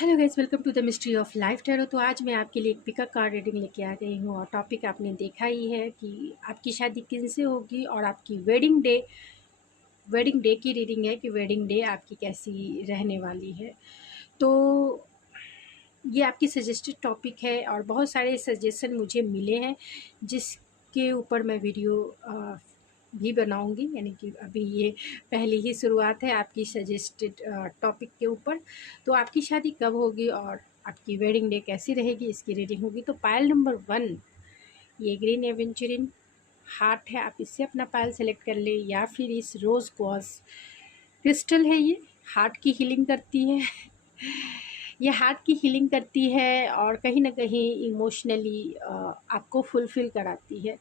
Hello guys, welcome to the mystery of life tarot. तो आज मैं आपके लिए एक पिकअप कार्ड रीडिंग लेके आ गई हूँ और टॉपिक आपने देखा ही है कि आपकी शादी किनसे होगी और आपकी वेडिंग डे की रीडिंग है कि वेडिंग डे आपकी कैसी रहने वाली है। तो ये आपकी सजेस्टेड टॉपिक है और बहुत सारे सजेशन मुझे मिले हैं जिसके ऊपर मैं वीडियो भी बनाऊंगी, यानी कि अभी ये पहली ही शुरुआत है आपकी सजेस्टेड टॉपिक के ऊपर। तो आपकी शादी कब होगी और आपकी वेडिंग डे कैसी रहेगी, इसकी रीडिंग होगी। तो पायल नंबर 1, ये ग्रीन एवेंचुरिन हार्ट है। आप इससे अपना पायल सेलेक्ट कर ले या फिर इस रोज़ क्वार्ट्ज क्रिस्टल है, ये हार्ट की हीलिंग करती है। ये हार्ट की हीलिंग करती है और कहीं ना कहीं इमोशनली आपको फुलफ़िल कराती है।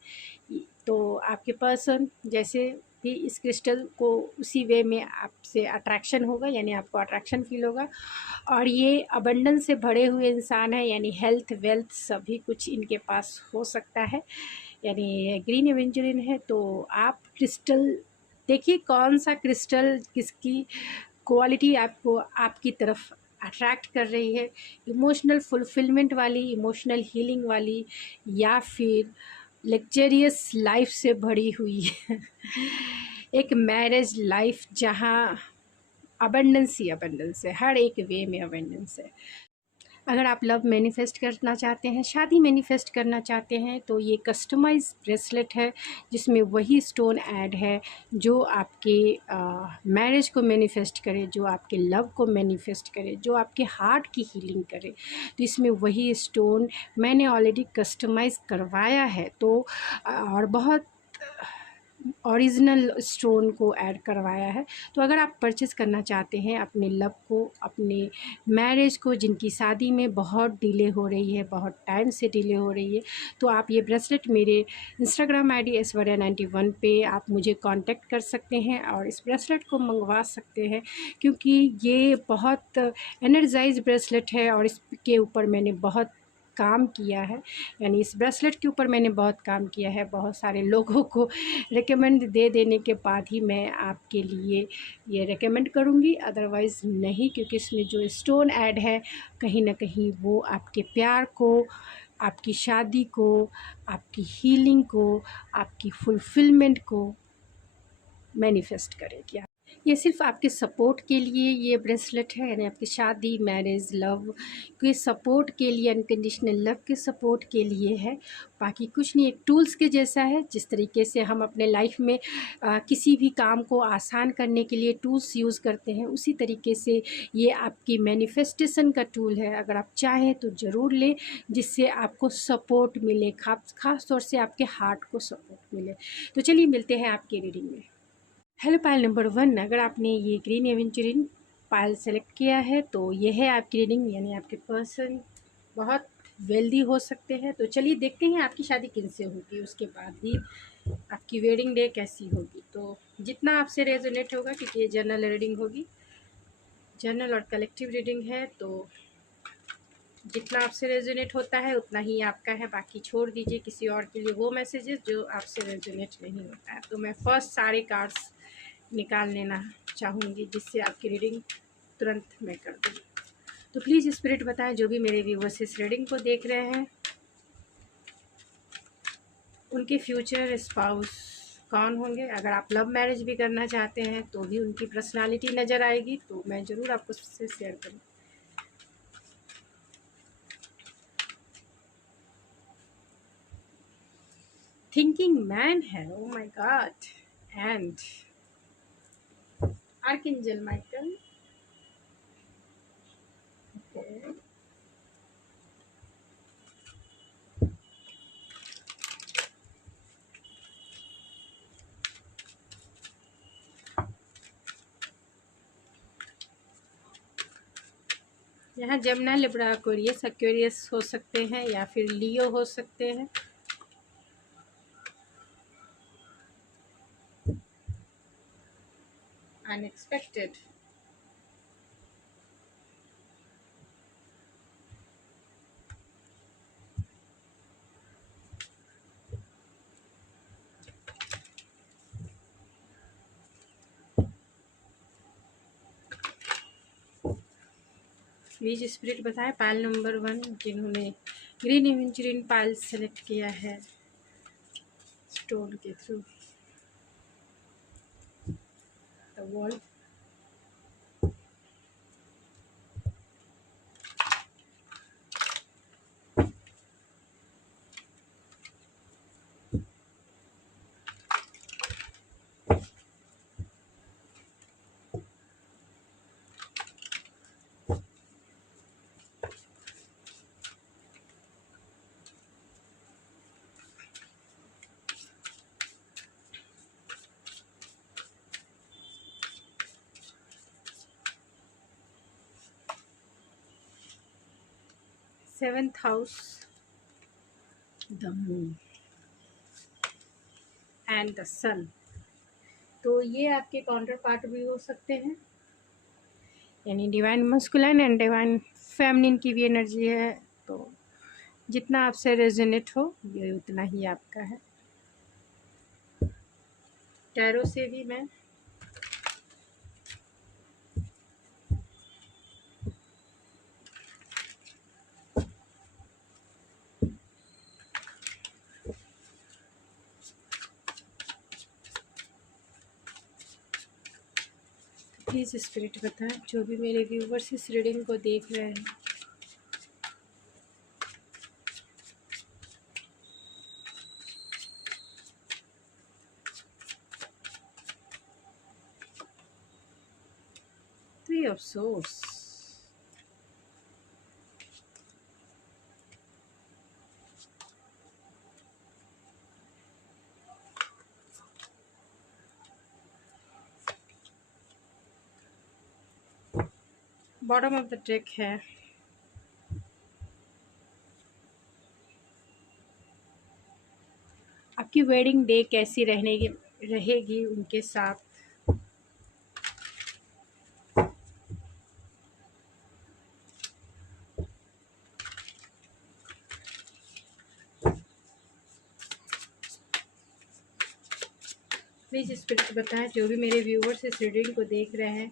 तो आपके पर्सन जैसे भी इस क्रिस्टल को उसी वे में आपसे अट्रैक्शन होगा, यानी आपको अट्रैक्शन फील होगा। और ये अबंडेंस से भरे हुए इंसान है, यानी हेल्थ वेल्थ सभी कुछ इनके पास हो सकता है। यानी ग्रीन एवेंचुरिन है। तो आप क्रिस्टल देखिए कौन सा क्रिस्टल किसकी क्वालिटी आपको आपकी तरफ अट्रैक्ट कर रही है, इमोशनल फुलफिलमेंट वाली, इमोशनल हीलिंग वाली, या फिर लग्जरियस लाइफ से भरी हुई है। एक मैरिज लाइफ जहाँ अबंडेंस ही अबंडेंस है, हर एक वे में अबंडेंस है। अगर आप लव मैनिफेस्ट करना चाहते हैं, शादी मैनिफेस्ट करना चाहते हैं, तो ये कस्टमाइज ब्रेसलेट है जिसमें वही स्टोन ऐड है जो आपके मैरिज को मैनिफेस्ट करे, जो आपके लव को मैनिफेस्ट करे, जो आपके हार्ट की हीलिंग करे। तो इसमें वही स्टोन मैंने ऑलरेडी कस्टमाइज़ करवाया है। तो और बहुत ओरिजिनल स्टोन को ऐड करवाया है। तो अगर आप परचेज़ करना चाहते हैं अपने लव को, अपने मैरिज को, जिनकी शादी में बहुत डिले हो रही है, बहुत टाइम से डिले हो रही है, तो आप ये ब्रेसलेट मेरे इंस्टाग्राम आईडी ऐश्वर्या91 पे आप मुझे कांटेक्ट कर सकते हैं और इस ब्रेसलेट को मंगवा सकते हैं, क्योंकि ये बहुत एनर्जाइज ब्रेसलेट है और इसके ऊपर मैंने बहुत काम किया है। यानी इस ब्रेसलेट के ऊपर मैंने बहुत काम किया है, बहुत सारे लोगों को रेकमेंड दे देने के बाद ही मैं आपके लिए ये रेकमेंड करूँगी, अदरवाइज़ नहीं, क्योंकि इसमें जो स्टोन ऐड है कहीं ना कहीं वो आपके प्यार को, आपकी शादी को, आपकी हीलिंग को, आपकी फुलफिलमेंट को मैनिफेस्ट करेगी। ये सिर्फ आपके सपोर्ट के लिए ये ब्रेसलेट है, यानी आपकी शादी, मैरिज, लव के सपोर्ट के लिए, अनकंडीशनल लव के सपोर्ट के लिए है। बाकी कुछ नहीं, एक टूल्स के जैसा है। जिस तरीके से हम अपने लाइफ में किसी भी काम को आसान करने के लिए टूल्स यूज़ करते हैं, उसी तरीके से ये आपकी मैनिफेस्टेशन का टूल है। अगर आप चाहें तो ज़रूर लें, जिससे आपको सपोर्ट मिले, खास तौर से आपके हार्ट को सपोर्ट मिले। तो चलिए मिलते हैं आपकी रीडिंग में। हेलो पायल नंबर 1, अगर आपने ये ग्रीन एवेंचुरिन पायल सेलेक्ट किया है तो ये है आपकी रीडिंग, यानी आपके पर्सन बहुत वेल्दी हो सकते हैं। तो चलिए देखते हैं आपकी शादी किनसे होगी, उसके बाद ही आपकी वेडिंग डे कैसी होगी। तो जितना आपसे रेजोनेट होगा, क्योंकि ये जनरल रीडिंग होगी, जनरल और कलेक्टिव रीडिंग है, तो जितना आपसे रेजोनेट होता है उतना ही आपका है। बाकी छोड़ दीजिए किसी और के लिए वो मैसेजेस जो आपसे रेजोनेट नहीं होता है। तो मैं फर्स्ट सारे कार्ड्स निकाल लेना चाहूँगी, जिससे आपकी रीडिंग तुरंत मैं कर दूँ। तो प्लीज़ स्पिरिट बताएं, जो भी मेरे व्यूवर्स इस रीडिंग को देख रहे हैं, उनके फ्यूचर स्पाउस कौन होंगे। अगर आप लव मैरिज भी करना चाहते हैं तो भी उनकी पर्सनालिटी नज़र आएगी, तो मैं ज़रूर आपको उससे शेयर करूँ। थिंकिंग मैन है, oh my God, and archangel Michael. Okay, यहाँ जमुना, लिब्रा, एक्वेरियस, एक्वेरियस हो सकते हैं या फिर लियो हो सकते हैं। अनएक्सपेक्टेड, प्लीज़ स्पिरिट बताएं पायल नंबर 1 जिन्होंने ग्रीन एवेंचुरिन पायल सेलेक्ट किया है स्टोन के थ्रू। The wall, 7th house, the moon and the sun. तो ये आपके काउंटर पार्ट भी हो सकते हैं, यानी divine masculine and divine feminine की भी एनर्जी है। तो जितना आपसे रेजोनेट हो ये उतना ही आपका है। टैरो से भी मैं प्लीज़ स्पिरिट बताएं जो भी मेरे व्यूवर्स इस रीडिंग को देख रहे हैं। Three of Swords, bottom of the deck है आपकी वेडिंग डे कैसी रहेगी उनके साथ। प्लीज़ स्पिरिट बताएं जो भी मेरे व्यूवर्स इस रीडिंग को देख रहे हैं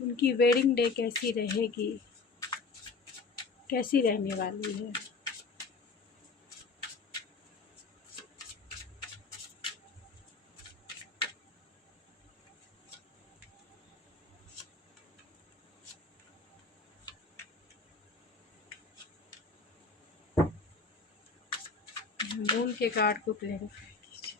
उनकी वेडिंग डे कैसी रहेगी, कैसी रहने वाली है। मून के कार्ड को क्लैरिफाई कीजिए।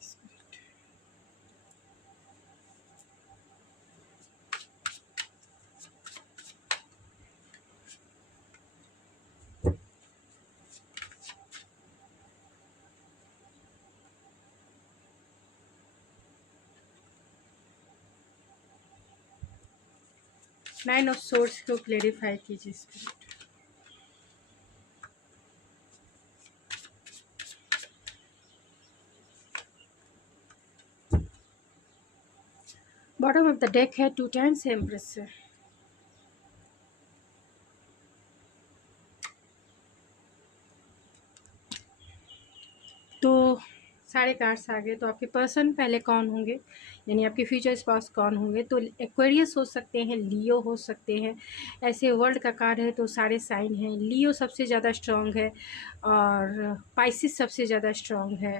9 ऑफ सोर्स को क्लैरिफाई कीजिए spirit. Bottom of the deck है 2 टाइम्स एम्प्रेस है। तो सारे कार्ड्स आ गए। तो आपके पर्सन पहले कौन होंगे, यानी आपके फ्यूचर स्पाउस कौन होंगे। तो एक्वेरियस हो सकते हैं, लियो हो सकते हैं। ऐसे वर्ल्ड का कार्ड है तो सारे साइन हैं। लियो सबसे ज़्यादा स्ट्रॉन्ग है और पाइसिस सबसे ज़्यादा स्ट्रॉन्ग है,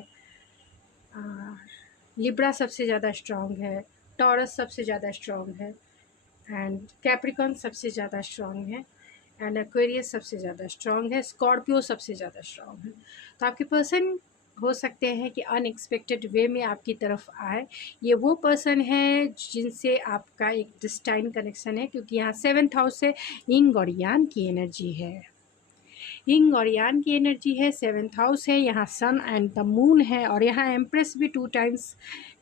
लिब्रा सबसे ज़्यादा स्ट्रॉन्ग है, टॉरस सबसे ज़्यादा स्ट्रॉन्ग है एंड कैप्रिकॉन सबसे ज़्यादा स्ट्रॉन्ग है एंड एक्वेरियस सबसे ज़्यादा स्ट्रॉन्ग है, स्कॉर्पियो सबसे ज़्यादा स्ट्रॉन्ग है। तो आपके पर्सन हो सकते हैं कि अनएक्सपेक्टेड वे में आपकी तरफ आए। ये वो पर्सन है जिनसे आपका एक डिस्टाइन कनेक्शन है, क्योंकि यहाँ 7th हाउस से यिंग और यांग की एनर्जी है। यिंग और यांग की एनर्जी है, 7th हाउस है, यहाँ सन एंड द मून है और यहाँ एम्प्रेस भी 2 टाइम्स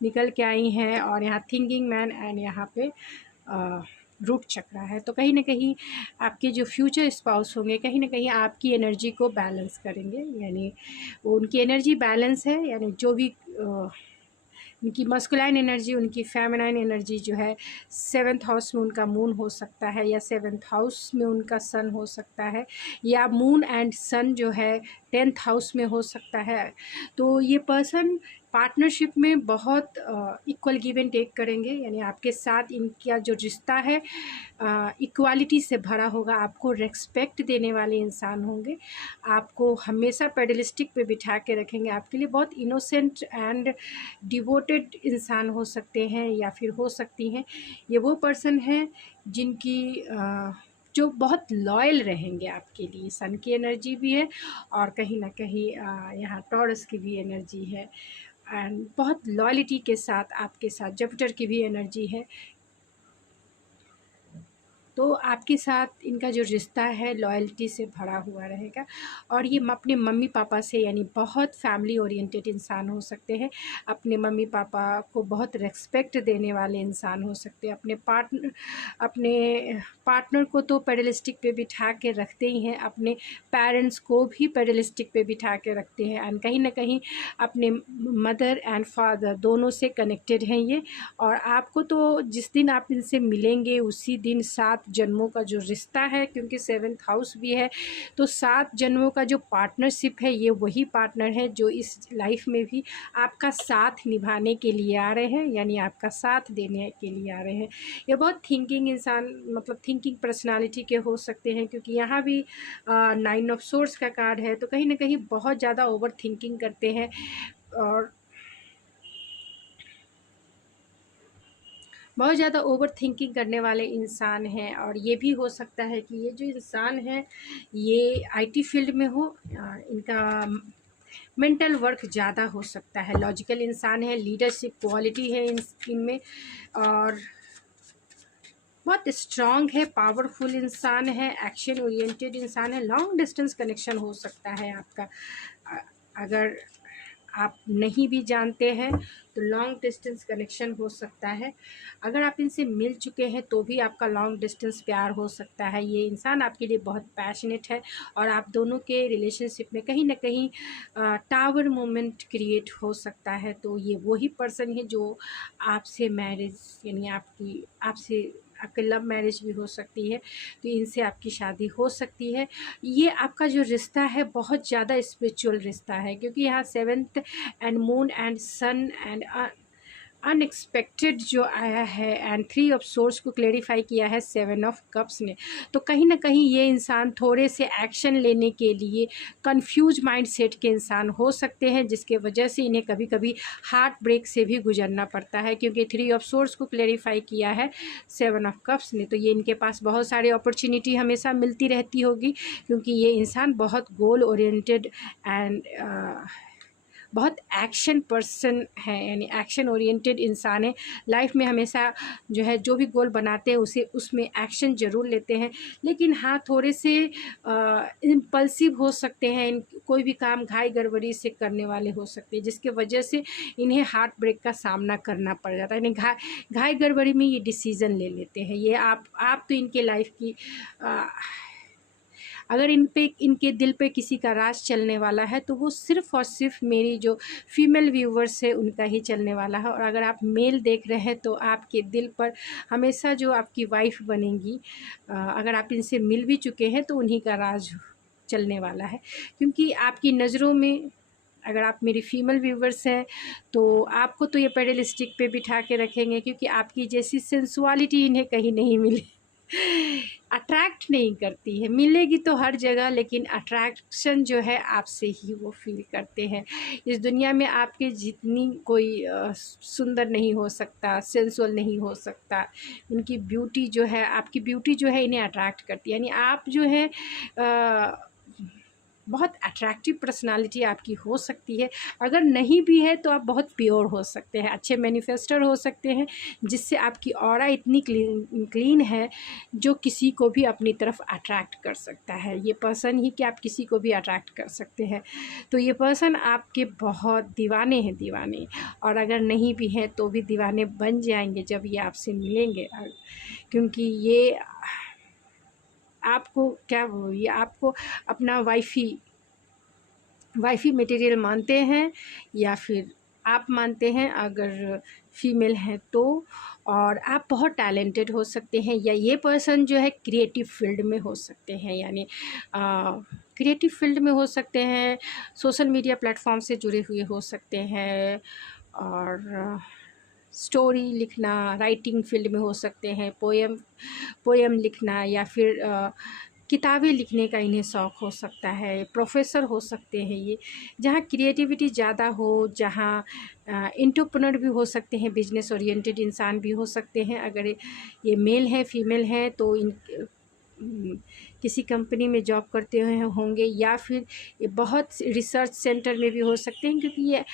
निकल के आई हैं और यहाँ थिंकिंग मैन एंड यहाँ पे रूट चक्रा है। तो कहीं ना कहीं आपके जो फ्यूचर स्पाउस होंगे कहीं ना कहीं आपकी एनर्जी को बैलेंस करेंगे, यानी उनकी एनर्जी बैलेंस है, यानी जो भी उनकी मस्कुलाइन एनर्जी, उनकी फेमिनाइन एनर्जी जो है 7th हाउस में उनका मून हो सकता है या 7th हाउस में उनका सन हो सकता है या मून एंड सन जो है 10th हाउस में हो सकता है। तो ये पर्सन पार्टनरशिप में बहुत इक्वल गिव एंड टेक करेंगे, यानी आपके साथ इनका जो रिश्ता है इक्वालिटी से भरा होगा। आपको रेस्पेक्ट देने वाले इंसान होंगे, आपको हमेशा पेडलिस्टिक पे बिठा के रखेंगे। आपके लिए बहुत इनोसेंट एंड डिवोटेड इंसान हो सकते हैं, या फिर हो सकती हैं ये वो पर्सन हैं जिनकी जो बहुत लॉयल रहेंगे आपके लिए। सन की एनर्जी भी है और कहीं ना कहीं यहाँ टॉरस की भी एनर्जी है, एंड बहुत लॉयल्टी के साथ आपके साथ जुपिटर की भी एनर्जी है। तो आपके साथ इनका जो रिश्ता है लॉयल्टी से भरा हुआ रहेगा। और ये अपने मम्मी पापा से, यानी बहुत फैमिली ओरिएंटेड इंसान हो सकते हैं, अपने मम्मी पापा को बहुत रेस्पेक्ट देने वाले इंसान हो सकते हैं। अपने पार्टनर को तो पेडलिस्टिक पे बिठा के रखते ही हैं, अपने पेरेंट्स को भी पेडलिस्टिक पे बिठा के रखते हैं, एंड कहीं ना कहीं अपने मदर एंड फादर दोनों से कनेक्टेड हैं ये। और आपको तो जिस दिन आप इनसे मिलेंगे उसी दिन 7 जन्मों का जो रिश्ता है, क्योंकि 7th हाउस भी है, तो 7 जन्मों का जो पार्टनरशिप है ये वही पार्टनर है जो इस लाइफ में भी आपका साथ निभाने के लिए आ रहे हैं, यानी आपका साथ देने के लिए आ रहे हैं। ये बहुत थिंकिंग इंसान, मतलब थिंकिंग पर्सनालिटी के हो सकते हैं, क्योंकि यहाँ भी 9 ऑफ सोर्स का कार्ड है, तो कहीं ना कहीं बहुत ज़्यादा ओवर थिंकिंग करते हैं और बहुत ज़्यादा ओवर थिंकिंग करने वाले इंसान हैं। और ये भी हो सकता है कि ये जो इंसान है ये आईटी फील्ड में हो, इनका मेंटल वर्क ज़्यादा हो सकता है, लॉजिकल इंसान है, लीडरशिप क्वालिटी है इनमें, और बहुत स्ट्रांग है, पावरफुल इंसान है, एक्शन ओरिएंटेड इंसान है। लॉन्ग डिस्टेंस कनेक्शन हो सकता है आपका, अगर आप नहीं भी जानते हैं तो लॉन्ग डिस्टेंस कनेक्शन हो सकता है। अगर आप इनसे मिल चुके हैं तो भी आपका लॉन्ग डिस्टेंस प्यार हो सकता है। ये इंसान आपके लिए बहुत पैशनेट है और आप दोनों के रिलेशनशिप में कहीं ना कहीं टावर मोमेंट क्रिएट हो सकता है। तो ये वही पर्सन है जो आपसे मैरिज, यानी आपसे आपके लव मैरिज भी हो सकती है, तो इनसे आपकी शादी हो सकती है। ये आपका जो रिश्ता है बहुत ज़्यादा स्पिरिचुअल रिश्ता है, क्योंकि यहाँ 7th and moon and sun and unexpected जो आया है, एंड 3 ऑफ सोर्स को क्लेरिफाई किया है 7 ऑफ कप्स ने। तो कहीं ना कहीं ये इंसान थोड़े से एक्शन लेने के लिए कंफ्यूज माइंड सेट के इंसान हो सकते हैं, जिसके वजह से इन्हें कभी कभी हार्ट ब्रेक से भी गुजरना पड़ता है, क्योंकि 3 ऑफ सोर्स को क्लेरिफाई किया है 7 ऑफ कप्स ने। तो ये इनके पास बहुत सारी अपॉर्चुनिटी हमेशा मिलती रहती होगी, क्योंकि ये इंसान बहुत गोल ओरिएंटेड एंड बहुत एक्शन पर्सन है, यानी एक्शन ओरिएंटेड इंसान है। लाइफ में हमेशा जो है जो भी गोल बनाते हैं उसे उसमें एक्शन ज़रूर लेते हैं, लेकिन हाँ थोड़े से इम्पल्सिव हो सकते हैं। कोई भी काम घाई गड़बड़ी से करने वाले हो सकते हैं, जिसके वजह से इन्हें हार्ट ब्रेक का सामना करना पड़ जाता है, यानी घाई गड़बड़ी में ये डिसीज़न ले लेते हैं। ये आप तो इनके लाइफ की अगर इनके दिल पे किसी का राज चलने वाला है तो वो सिर्फ़ और सिर्फ मेरी जो फीमेल व्यूवर्स है उनका ही चलने वाला है। और अगर आप मेल देख रहे हैं तो आपके दिल पर हमेशा जो आपकी वाइफ बनेंगी, अगर आप इनसे मिल भी चुके हैं तो उन्हीं का राज चलने वाला है, क्योंकि आपकी नज़रों में अगर आप मेरी फीमेल व्यूवर्स हैं तो आपको तो ये पेडलिस्टिक पे बिठा के रखेंगे, क्योंकि आपकी जैसी सेंसुअलिटी इन्हें कहीं नहीं मिली, अट्रैक्ट नहीं करती है। मिलेगी तो हर जगह, लेकिन अट्रैक्शन जो है आपसे ही वो फील करते हैं। इस दुनिया में आपके जितनी कोई सुंदर नहीं हो सकता, सेंसुअल नहीं हो सकता। उनकी ब्यूटी जो है, आपकी ब्यूटी जो है इन्हें अट्रैक्ट करती है, यानी आप जो है बहुत अट्रैक्टिव पर्सनालिटी आपकी हो सकती है। अगर नहीं भी है तो आप बहुत प्योर हो सकते हैं, अच्छे मैनिफेस्टर हो सकते हैं, जिससे आपकी ऑरा इतनी क्लीन है जो किसी को भी अपनी तरफ अट्रैक्ट कर सकता है। ये पर्सन ही कि आप किसी को भी अट्रैक्ट कर सकते हैं। तो ये पर्सन आपके बहुत दीवाने हैं, दीवाने। और अगर नहीं भी हैं तो भी दीवाने बन जाएंगे जब ये आपसे मिलेंगे, क्योंकि ये आपको अपना वाइफी मटेरियल मानते हैं, या फिर आप मानते हैं अगर फीमेल हैं तो, और आप बहुत टैलेंटेड हो सकते हैं, या ये पर्सन जो है क्रिएटिव फील्ड में हो सकते हैं, यानी क्रिएटिव फील्ड में हो सकते हैं, सोशल मीडिया प्लेटफॉर्म से जुड़े हुए हो सकते हैं, और स्टोरी लिखना, राइटिंग फील्ड में हो सकते हैं, पोएम लिखना, या फिर किताबें लिखने का इन्हें शौक़ हो सकता है, प्रोफेसर हो सकते हैं ये। जहाँ क्रिएटिविटी ज़्यादा हो, जहाँ एंटरप्रेन्योर भी हो सकते हैं, बिजनेस ओरिएंटेड इंसान भी हो सकते हैं। अगर ये मेल है फीमेल है तो इन किसी कंपनी में जॉब करते हुए होंगे, या फिर ये बहुत रिसर्च सेंटर में भी हो सकते हैं, क्योंकि ये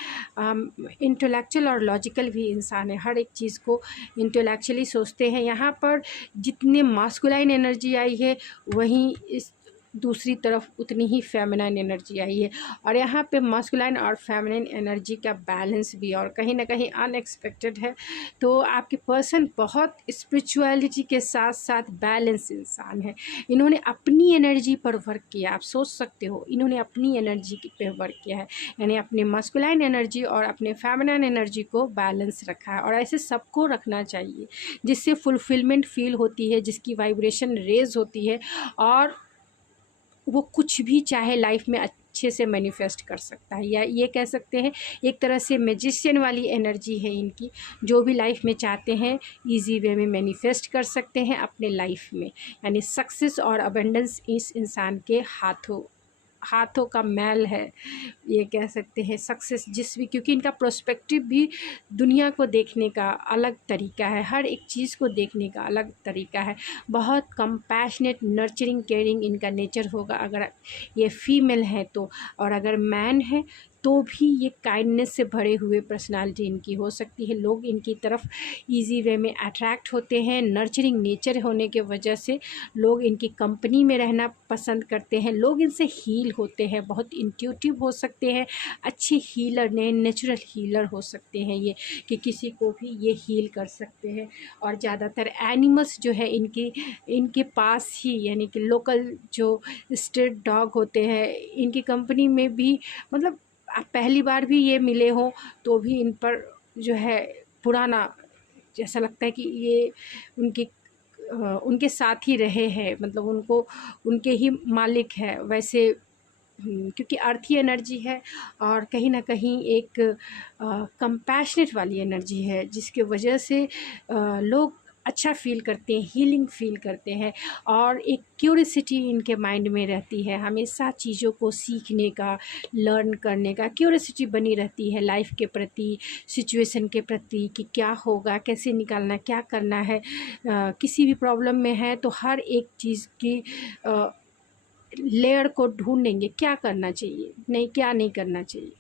इंटेलेक्चुअल और लॉजिकल भी इंसान है, हर एक चीज़ को इंटेलेक्चुअली सोचते हैं। यहाँ पर जितने मास्कुलाइन एनर्जी आई है, वहीं इस दूसरी तरफ उतनी ही फेमिनाइन एनर्जी आई है, और यहाँ पे मास्कुलाइन और फेमिनाइन एनर्जी का बैलेंस भी और कहीं ना कहीं अनएक्सपेक्टेड है। तो आपके पर्सन बहुत स्पिरिचुअलिटी के साथ साथ बैलेंस इंसान है। इन्होंने अपनी एनर्जी पर वर्क किया, आप सोच सकते हो, इन्होंने अपनी एनर्जी पे वर्क किया है, यानी अपने मास्कुलाइन एनर्जी और अपने फेमिनाइन एनर्जी को बैलेंस रखा है। और ऐसे सबको रखना चाहिए, जिससे फुलफिलमेंट फील होती है, जिसकी वाइब्रेशन रेज होती है, और वो कुछ भी चाहे लाइफ में अच्छे से मैनिफेस्ट कर सकता है। या ये कह सकते हैं एक तरह से मैजिशियन वाली एनर्जी है इनकी, जो भी लाइफ में चाहते हैं इजी वे में मैनिफेस्ट कर सकते हैं अपने लाइफ में। यानी सक्सेस और अबंडेंस इस इंसान के हाथों का मैल है, ये कह सकते हैं। सक्सेस जिस भी, क्योंकि इनका प्रोस्पेक्टिव भी दुनिया को देखने का अलग तरीका है, हर एक चीज़ को देखने का अलग तरीका है। बहुत कंपैशनेट, नर्चरिंग, केयरिंग इनका नेचर होगा अगर ये फीमेल है तो। और अगर मैन है तो भी ये काइंडनेस से भरे हुए पर्सनालिटी इनकी हो सकती है। लोग इनकी तरफ इजी वे में अट्रैक्ट होते हैं, नर्चरिंग नेचर होने के वजह से लोग इनकी कंपनी में रहना पसंद करते हैं। लोग इनसे हील होते हैं, बहुत इंट्यूटिव हो सकते हैं, अच्छे हीलर ने नेचुरल हीलर हो सकते हैं ये, कि किसी को भी ये हील कर सकते हैं। और ज़्यादातर एनिमल्स जो है इनके पास ही, यानी कि लोकल जो स्ट्रीट डॉग होते हैं, इनकी कंपनी में भी, मतलब आप पहली बार भी ये मिले हों तो भी इन पर जो है पुराना जैसा लगता है कि ये उनके साथ ही रहे हैं, मतलब उनके ही मालिक है वैसे। क्योंकि अर्थी एनर्जी है, और कहीं ना कहीं एक कंपैशनेट वाली एनर्जी है, जिसके वजह से लोग अच्छा फ़ील करते हैं, हीलिंग फ़ील करते हैं, और एक क्यूरियोसिटी इनके माइंड में रहती है, हमेशा चीज़ों को सीखने का, लर्न करने का क्यूरियोसिटी बनी रहती है, लाइफ के प्रति, सिचुएशन के प्रति, कि क्या होगा, कैसे निकालना, क्या करना है। किसी भी प्रॉब्लम में है तो हर एक चीज़ की लेयर को ढूंढेंगे, क्या करना चाहिए, नहीं क्या नहीं करना चाहिए,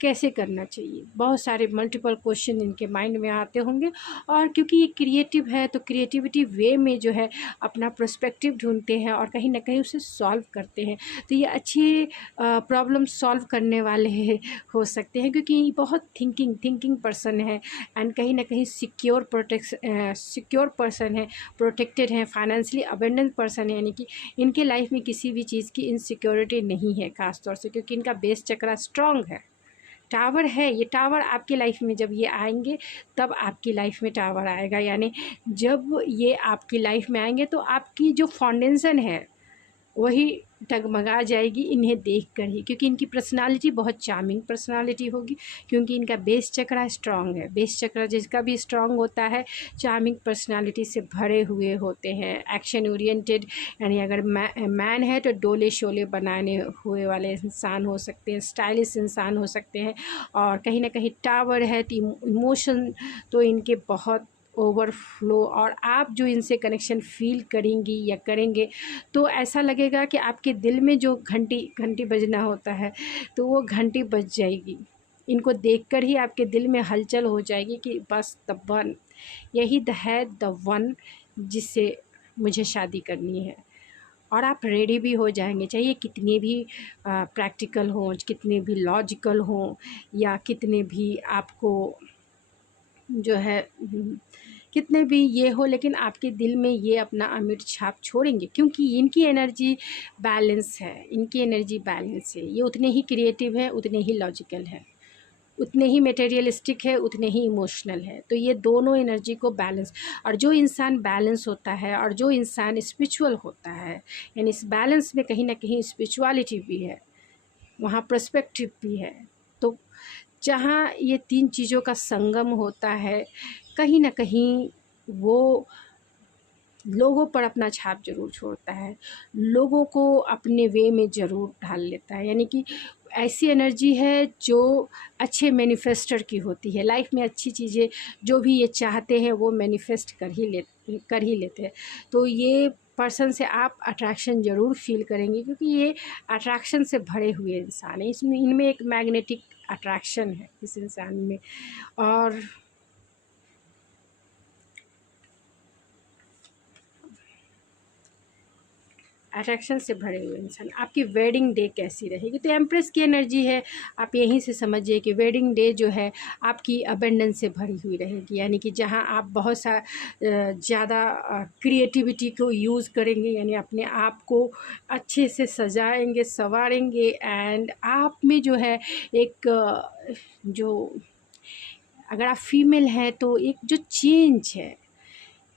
कैसे करना चाहिए। बहुत सारे मल्टीपल क्वेश्चन इनके माइंड में आते होंगे, और क्योंकि ये क्रिएटिव है तो क्रिएटिविटी वे में जो है अपना पर्सपेक्टिव ढूंढते हैं और कहीं ना कहीं उसे सॉल्व करते हैं। तो ये अच्छे प्रॉब्लम सॉल्व करने वाले हो सकते हैं, क्योंकि ये बहुत थिंकिंग पर्सन है, एंड कहीं ना कहीं सिक्योर पर्सन है, प्रोटेक्टेड है, फाइनेंशियली अबेंडेंट पर्सन है, यानी कि इनके लाइफ में किसी भी चीज़ की इनसिक्योरिटी नहीं है ख़ास तौर से, क्योंकि इनका बेस चक्रा स्ट्रॉन्ग है। टावर है, ये टावर आपकी लाइफ में जब ये आएंगे तब आपकी लाइफ में टावर आएगा, यानी जब ये आपकी लाइफ में आएंगे तो आपकी जो फाउंडेशन है वही डगमगा जाएगी इन्हें देखकर ही, क्योंकि इनकी पर्सनालिटी बहुत चार्मिंग पर्सनालिटी होगी, क्योंकि इनका बेस चक्रा स्ट्रांग है। बेस चक्रा जिसका भी स्ट्रांग होता है चार्मिंग पर्सनालिटी से भरे हुए होते हैं, एक्शन ओरिएंटेड, यानी अगर मैन है तो डोले शोले बनाने हुए वाले इंसान हो सकते हैं, स्टाइलिश इंसान हो सकते हैं। और कहीं ना कहीं टावर है तो इमोशन तो इनके बहुत ओवरफ्लो, और आप जो इनसे कनेक्शन फील करेंगी या करेंगे तो ऐसा लगेगा कि आपके दिल में जो घंटी बजना होता है तो वो घंटी बज जाएगी। इनको देखकर ही आपके दिल में हलचल हो जाएगी कि बस द वन, यही है द वन जिससे मुझे शादी करनी है। और आप रेडी भी हो जाएंगे, चाहिए कितने भी प्रैक्टिकल हों, कितने भी लॉजिकल हों, या कितने भी आपको जो है कितने भी ये हो, लेकिन आपके दिल में ये अपना अमिट छाप छोड़ेंगे, क्योंकि इनकी एनर्जी बैलेंस है, इनकी एनर्जी बैलेंस है। ये उतने ही क्रिएटिव है, उतने ही लॉजिकल है। उतने ही मटेरियलिस्टिक है, उतने ही इमोशनल है। तो ये दोनों एनर्जी को बैलेंस, और जो इंसान बैलेंस होता है और जो इंसान स्पिरिचुअल होता है, यानी इस बैलेंस में कहीं ना कहीं स्पिरिचुअलिटी भी है, वहाँ पर्सपेक्टिव भी है। तो जहाँ ये तीन चीज़ों का संगम होता है, कहीं ना कहीं वो लोगों पर अपना छाप ज़रूर छोड़ता है, लोगों को अपने वे में ज़रूर ढाल लेता है। यानी कि ऐसी एनर्जी है जो अच्छे मैनिफेस्टर की होती है। लाइफ में अच्छी चीज़ें जो भी ये चाहते हैं वो मैनिफेस्ट कर ही लेते हैं। तो ये पर्सन से आप अट्रैक्शन ज़रूर फील करेंगे, क्योंकि ये अट्रैक्शन से भरे हुए इंसान हैं। इसमें इनमें एक मैग्नेटिक अट्रैक्शन है इस इंसान में। और अट्रैक्शन से भरे हुए इंसान। आपकी वेडिंग डे कैसी रहेगी? तो एम्प्रेस की एनर्जी है, आप यहीं से समझिए कि वेडिंग डे जो है आपकी अबेंडेंस से भरी हुई रहेगी। यानी कि जहां आप बहुत सा ज़्यादा क्रिएटिविटी को यूज़ करेंगे, यानी अपने आप को अच्छे से सजाएंगे, संवारेंगे, एंड आप में जो है एक जो, अगर आप फीमेल हैं तो एक जो चेंज है,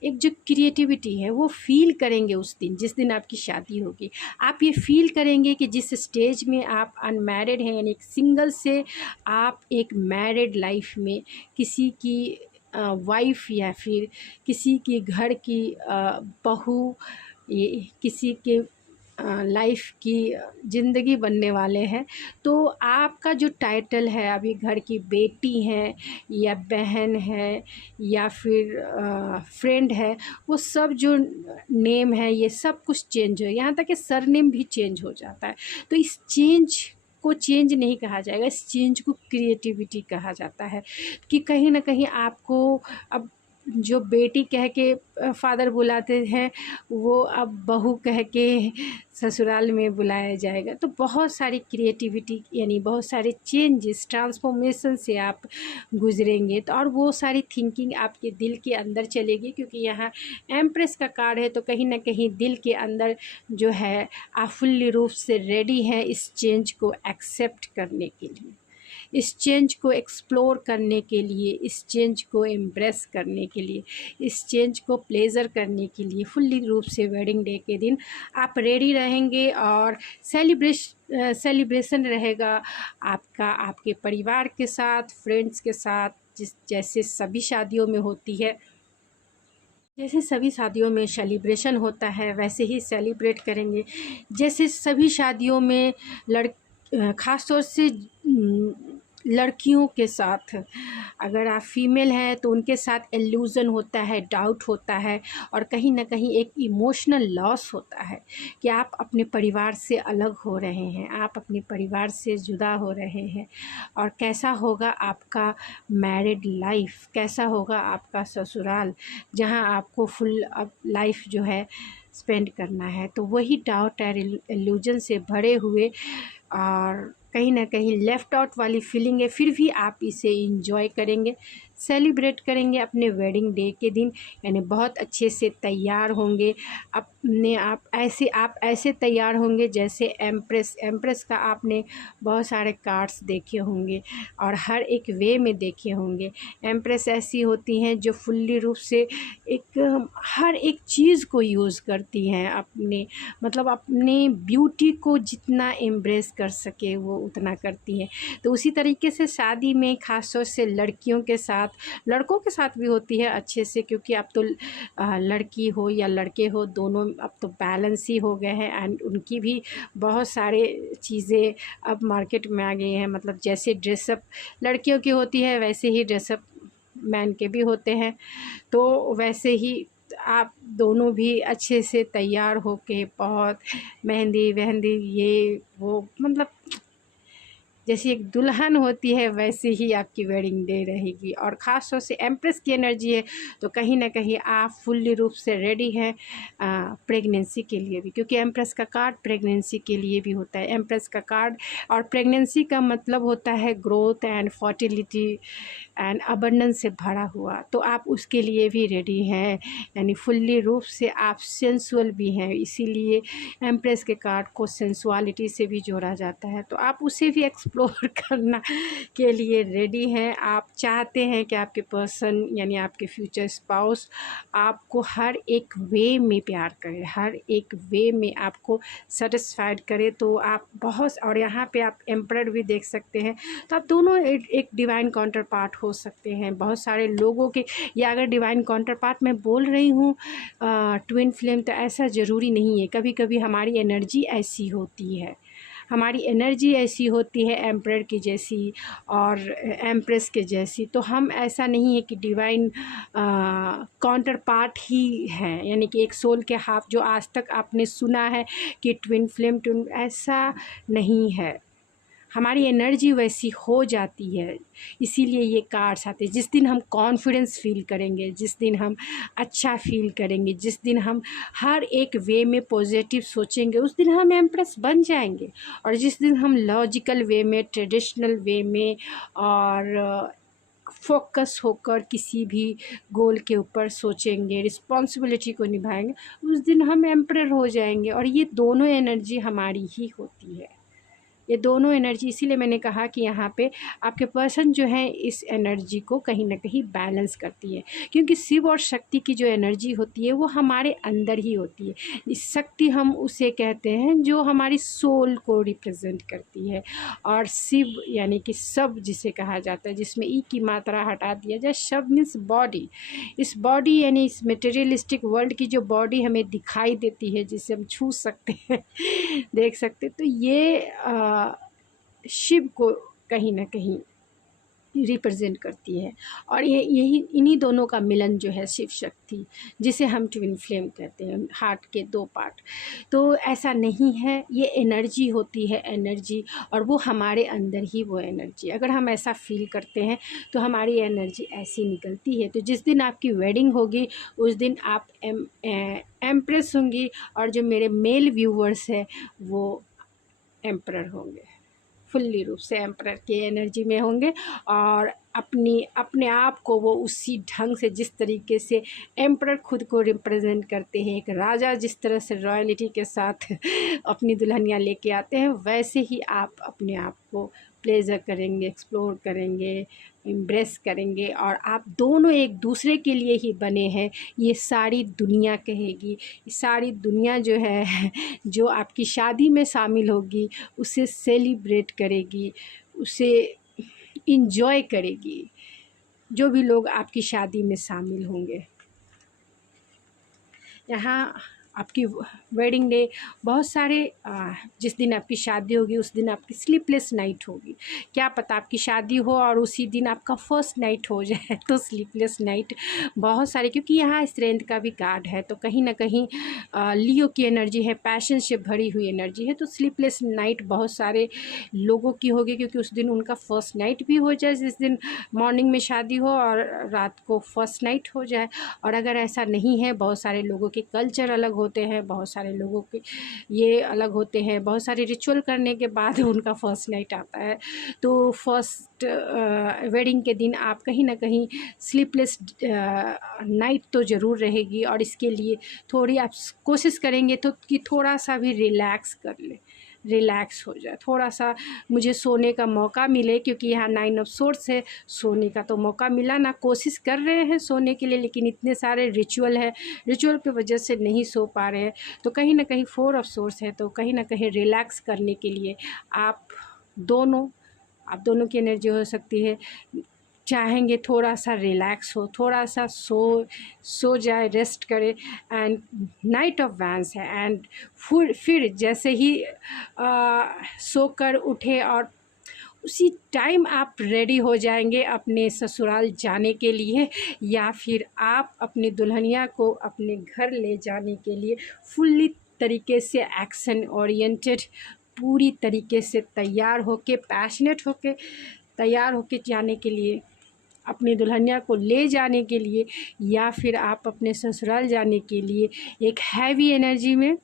एक जो क्रिएटिविटी है वो फ़ील करेंगे उस दिन, जिस दिन आपकी शादी होगी। आप ये फ़ील करेंगे कि जिस स्टेज में आप अनमैरिड हैं, यानी एक सिंगल से आप एक मैरिड लाइफ में किसी की वाइफ या फिर किसी की घर की बहू, ये किसी के लाइफ की ज़िंदगी बनने वाले हैं। तो आपका जो टाइटल है, अभी घर की बेटी हैं या बहन है या फिर फ्रेंड है, वो सब जो नेम है ये सब कुछ चेंज हो, यहाँ तक कि सरनेम भी चेंज हो जाता है। तो इस चेंज को चेंज नहीं कहा जाएगा, इस चेंज को क्रिएटिविटी कहा जाता है। कि कहीं ना कहीं आपको अब जो बेटी कह के फादर बुलाते हैं, वो अब बहू कह के ससुराल में बुलाया जाएगा। तो बहुत सारी क्रिएटिविटी, यानी बहुत सारे चेंजेस, ट्रांसफॉर्मेशन से आप गुजरेंगे। तो और वो सारी थिंकिंग आपके दिल के अंदर चलेगी, क्योंकि यहाँ एम्प्रेस का कार्ड है। तो कहीं ना कहीं दिल के अंदर जो है आप फुल्ली रूप से रेडी हैं इस चेंज को एक्सेप्ट करने के लिए, इस चेंज को एक्सप्लोर करने के लिए, इस चेंज को एम्ब्रेस करने के लिए, इस चेंज को प्लेजर करने के लिए फुल्ली रूप से वेडिंग डे के दिन आप रेडी रहेंगे। और सेलिब्रेशन रहेगा आपका आपके परिवार के साथ, फ्रेंड्स के साथ, जैसे सभी शादियों में होती है। जैसे सभी शादियों में सेलिब्रेशन होता है वैसे ही सेलिब्रेट करेंगे। जैसे सभी शादियों में ख़ास तौर से लड़कियों के साथ, अगर आप फीमेल हैं तो उनके साथ इल्यूज़न होता है, डाउट होता है, और कहीं ना कहीं एक इमोशनल लॉस होता है कि आप अपने परिवार से अलग हो रहे हैं, आप अपने परिवार से जुदा हो रहे हैं। और कैसा होगा आपका मैरिड लाइफ, कैसा होगा आपका ससुराल, जहां आपको फुल अब लाइफ जो है स्पेंड करना है। तो वही डाउट और इल्यूजन से भरे हुए और कहीं ना कहीं लेफ़्ट आउट वाली फीलिंग है, फिर भी आप इसे इंजॉय करेंगे, सेलिब्रेट करेंगे अपने वेडिंग डे के दिन। यानी बहुत अच्छे से तैयार होंगे, अपने आप ऐसे तैयार होंगे जैसे एम्प्रेस का आपने बहुत सारे कार्ड्स देखे होंगे और हर एक वे में देखे होंगे। एम्प्रेस ऐसी होती हैं जो फुल्ली रूप से एक हर एक चीज़ को यूज़ करती हैं, अपने मतलब अपने ब्यूटी को जितना एम्ब्रेस कर सके वो उतना करती हैं। तो उसी तरीके से शादी में ख़ास तौर से लड़कियों के साथ, लड़कों के साथ भी होती है अच्छे से, क्योंकि अब तो लड़की हो या लड़के हो दोनों अब तो बैलेंस ही हो गए हैं। एंड उनकी भी बहुत सारे चीज़ें अब मार्केट में आ गई हैं। मतलब जैसे ड्रेसअप लड़कियों की होती है वैसे ही ड्रेसअप मैन के भी होते हैं। तो वैसे ही आप दोनों भी अच्छे से तैयार होके बहुत मेहंदी वहंदी ये वो, मतलब जैसी एक दुल्हन होती है वैसे ही आपकी वेडिंग डे रहेगी। और ख़ास तौर से एम्प्रेस की एनर्जी है तो कहीं ना कहीं आप फुल्ली रूप से रेडी हैं प्रेगनेंसी के लिए भी, क्योंकि एम्प्रेस का कार्ड प्रेगनेंसी के लिए भी होता है। एम्प्रेस का कार्ड और प्रेगनेंसी का मतलब होता है growth and fertility and abundance से भरा हुआ। तो आप उसके लिए भी रेडी हैं, यानी फुल्ली रूप से आप सेंसुअल भी हैं। इसीलिए एम्प्रेस के कार्ड को सेंसुअलिटी से भी जोड़ा जाता है। तो आप उसे भी एक्सप्लोर करना के लिए रेडी हैं, आप चाहते हैं कि आपके पर्सन यानी आपके फ्यूचर स्पाउस आपको हर एक वे में प्यार करे, हर एक वे में आपको सेटिस्फाइड करे, तो आप बहुत, और यहाँ पे आप एम्परर भी देख सकते हैं, तो आप दोनों एक डिवाइन काउंटर पार्ट हो सकते हैं बहुत सारे लोगों के। या अगर डिवाइन काउंटर पार्ट मैं बोल रही हूँ ट्विन फ्लेम, तो ऐसा ज़रूरी नहीं है, कभी कभी हमारी एनर्जी ऐसी होती है, हमारी एनर्जी ऐसी होती है एम्परर की जैसी और एम्प्रेस के जैसी, तो हम ऐसा नहीं है कि डिवाइन काउंटर पार्ट ही हैं, यानी कि एक सोल के हाफ जो आज तक आपने सुना है कि ट्विन फ्लेम ट्विन, ऐसा नहीं है, हमारी एनर्जी वैसी हो जाती है। इसीलिए ये कार्ड्स आते हैं। जिस दिन हम कॉन्फिडेंस फील करेंगे, जिस दिन हम अच्छा फील करेंगे, जिस दिन हम हर एक वे में पॉजिटिव सोचेंगे, उस दिन हम एम्प्रेस बन जाएंगे। और जिस दिन हम लॉजिकल वे में, ट्रेडिशनल वे में और फोकस होकर किसी भी गोल के ऊपर सोचेंगे, रिस्पॉन्सिबिलिटी को निभाएंगे, उस दिन हम एम्परर हो जाएंगे। और ये दोनों एनर्जी हमारी ही होती है, ये दोनों एनर्जी। इसीलिए मैंने कहा कि यहाँ पे आपके पर्सन जो है इस एनर्जी को कहीं ना कहीं बैलेंस करती है, क्योंकि शिव और शक्ति की जो एनर्जी होती है वो हमारे अंदर ही होती है। इस शक्ति हम उसे कहते हैं जो हमारी सोल को रिप्रेजेंट करती है, और शिव यानी कि सब जिसे कहा जाता है, जिसमें ई की मात्रा हटा दिया जाए, शब मीन्स बॉडी। इस बॉडी यानी इस मटेरियलिस्टिक वर्ल्ड की जो बॉडी हमें दिखाई देती है, जिसे हम छू सकते हैं देख सकते, तो ये शिव को कहीं ना कहीं रिप्रेजेंट करती है। और ये यही इन्हीं दोनों का मिलन जो है शिव शक्ति, जिसे हम ट्विन फ्लेम कहते हैं, हार्ट के दो पार्ट। तो ऐसा नहीं है, ये एनर्जी होती है, एनर्जी, और वो हमारे अंदर ही वो एनर्जी, अगर हम ऐसा फील करते हैं तो हमारी एनर्जी ऐसी निकलती है। तो जिस दिन आपकी वेडिंग होगी उस दिन आप एम्प्रेस होंगी, और जो मेरे मेल व्यूवर्स हैं वो एम्परर होंगे, फुल्ली रूप से एम्परर की एनर्जी में होंगे, और अपने आप को वो उसी ढंग से, जिस तरीके से एम्परर खुद को रिप्रेजेंट करते हैं, एक राजा जिस तरह से रॉयल्टी के साथ अपनी दुल्हनियाँ लेके आते हैं, वैसे ही आप अपने आप को प्लेजर करेंगे, एक्सप्लोर करेंगे, एम्ब्रेस करेंगे, और आप दोनों एक दूसरे के लिए ही बने हैं, ये सारी दुनिया कहेगी। सारी दुनिया जो है जो आपकी शादी में शामिल होगी उसे सेलिब्रेट करेगी, उसे इंजॉय करेगी, जो भी लोग आपकी शादी में शामिल होंगे। यहाँ आपकी वेडिंग डे, बहुत सारे जिस दिन आपकी शादी होगी उस दिन आपकी स्लीपलेस नाइट होगी। क्या पता आपकी शादी हो और उसी दिन आपका फर्स्ट नाइट हो जाए, तो स्लीपलेस नाइट बहुत सारे, क्योंकि यहाँ स्ट्रेंथ का भी कार्ड है, तो कहीं ना कहीं लियो की एनर्जी है, पैशन से भरी हुई एनर्जी है, तो स्लीपलेस नाइट बहुत सारे लोगों की होगी, क्योंकि उस दिन उनका फर्स्ट नाइट भी हो जाए, जिस दिन मॉर्निंग में शादी हो और रात को फर्स्ट नाइट हो जाए। और अगर ऐसा नहीं है, बहुत सारे लोगों के कल्चर अलग होते हैं, बहुत सारे लोगों के ये अलग होते हैं, बहुत सारे रिचुअल करने के बाद उनका फर्स्ट नाइट आता है। तो फर्स्ट वेडिंग के दिन आप कहीं ना कहीं स्लीपलेस नाइट तो ज़रूर रहेगी, और इसके लिए थोड़ी आप कोशिश करेंगे तो कि थोड़ा सा भी रिलैक्स कर ले, रिलैक्स हो जाए, थोड़ा सा मुझे सोने का मौका मिले, क्योंकि यहाँ 9 ऑफ सोर्ड्स है, सोने का तो मौका मिला ना, कोशिश कर रहे हैं सोने के लिए, लेकिन इतने सारे रिचुअल है, रिचुअल की वजह से नहीं सो पा रहे हैं। तो कहीं ना कहीं 4 ऑफ सोर्ड्स है, तो कहीं ना कहीं रिलैक्स करने के लिए आप दोनों की एनर्जी हो सकती है, चाहेंगे थोड़ा सा रिलैक्स हो, थोड़ा सा सो जाए, रेस्ट करे। एंड नाइट ऑफ वैंस है, एंड फिर जैसे ही सोकर उठे और उसी टाइम आप रेडी हो जाएंगे अपने ससुराल जाने के लिए, या फिर आप अपनी दुल्हनिया को अपने घर ले जाने के लिए फुल्ली तरीके से एक्शन ओरिएंटेड, पूरी तरीके से तैयार होके, पैशनेट होके तैयार होके जाने के लिए, अपनी दुल्हनिया को ले जाने के लिए, या फिर आप अपने ससुराल जाने के लिए एक हैवी एनर्जी में,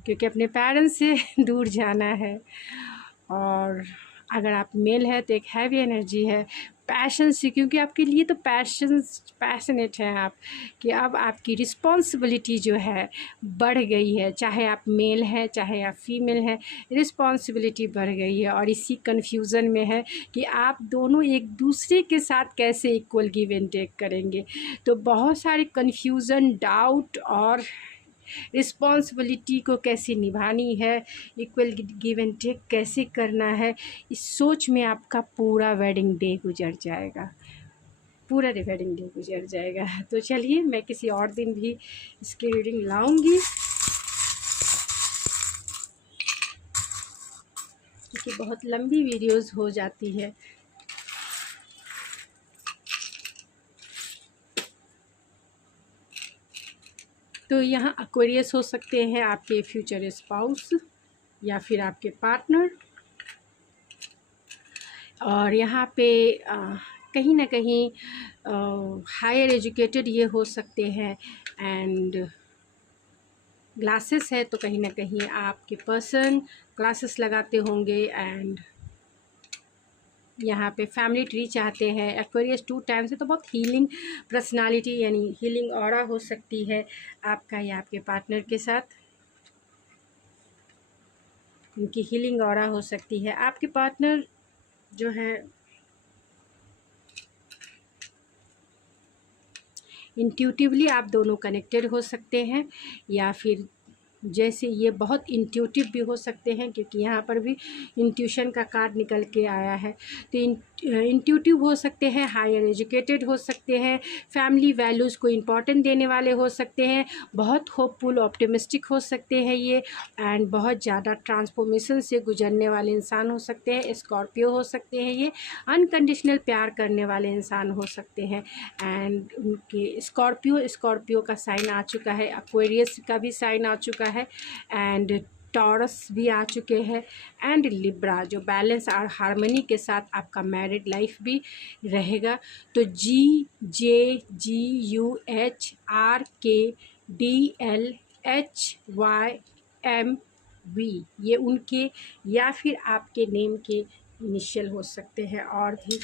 क्योंकि अपने पेरेंट्स से दूर जाना है। और अगर आप मेल है तो एक हैवी एनर्जी है, पैशन से, क्योंकि आपके लिए तो पैशनेट हैं आप, कि अब आपकी रिस्पॉन्सिबिलिटी जो है बढ़ गई है, चाहे आप मेल हैं चाहे आप फीमेल हैं, रिस्पॉन्सिबिलिटी बढ़ गई है। और इसी कन्फ्यूज़न में है कि आप दोनों एक दूसरे के साथ कैसे इक्वल गिव एंड टेक करेंगे। तो बहुत सारे कन्फ्यूज़न, डाउट और रिस्पॉन्सिबिलिटी को कैसे निभानी है, इक्वल गिव एंड टेक कैसे करना है, इस सोच में आपका पूरा वेडिंग डे गुजर जाएगा, पूरा वेडिंग डे गुजर जाएगा। तो चलिए मैं किसी और दिन भी इसकी रीडिंग लाऊंगी, क्योंकि बहुत लंबी वीडियोस हो जाती है। तो यहाँ एक्वेरियस हो सकते हैं आपके फ्यूचर स्पाउस या फिर आपके पार्टनर, और यहाँ पे कहीं ना कहीं हायर एजुकेटेड ये हो सकते हैं, एंड ग्लासेस है तो कहीं ना कहीं आपके पर्सन ग्लासेस लगाते होंगे, एंड यहाँ पे फैमिली ट्री चाहते हैं। एक्वेरियस 2 टाइम्स है तो बहुत हीलिंग पर्सनालिटी यानी हीलिंग ऑरा हो सकती है आपका या आपके पार्टनर के साथ, उनकी हीलिंग ऑरा हो सकती है। आपके पार्टनर जो है इंट्यूटिवली आप दोनों कनेक्टेड हो सकते हैं, या फिर जैसे ये बहुत इंट्यूटिव भी हो सकते हैं, क्योंकि यहाँ पर भी इंट्यूशन का कार्ड निकल के आया है। तो इंट्यूटिव हो सकते हैं, हायर एजुकेटेड हो सकते हैं, फैमिली वैल्यूज़ को इम्पोर्टेंट देने वाले हो सकते हैं, बहुत होपफुल ऑप्टिमिस्टिक हो सकते हैं ये, एंड बहुत ज़्यादा ट्रांसफॉर्मेशन से गुजरने वाले इंसान हो सकते हैं। स्कॉर्पियो हो सकते हैं ये, अनकंडीशनल प्यार करने वाले इंसान हो सकते हैं, एंड उनके स्कॉर्पियो का साइन आ चुका है, एक्वेरियस का भी साइन आ चुका है, एंड टॉरस भी आ चुके हैं, एंड लिब्रा जो बैलेंस और हार्मनी के साथ आपका मैरिड लाइफ भी रहेगा। तो GJUHRKDLHYMV ये उनके या फिर आपके नेम के इनिशियल हो सकते हैं, और भी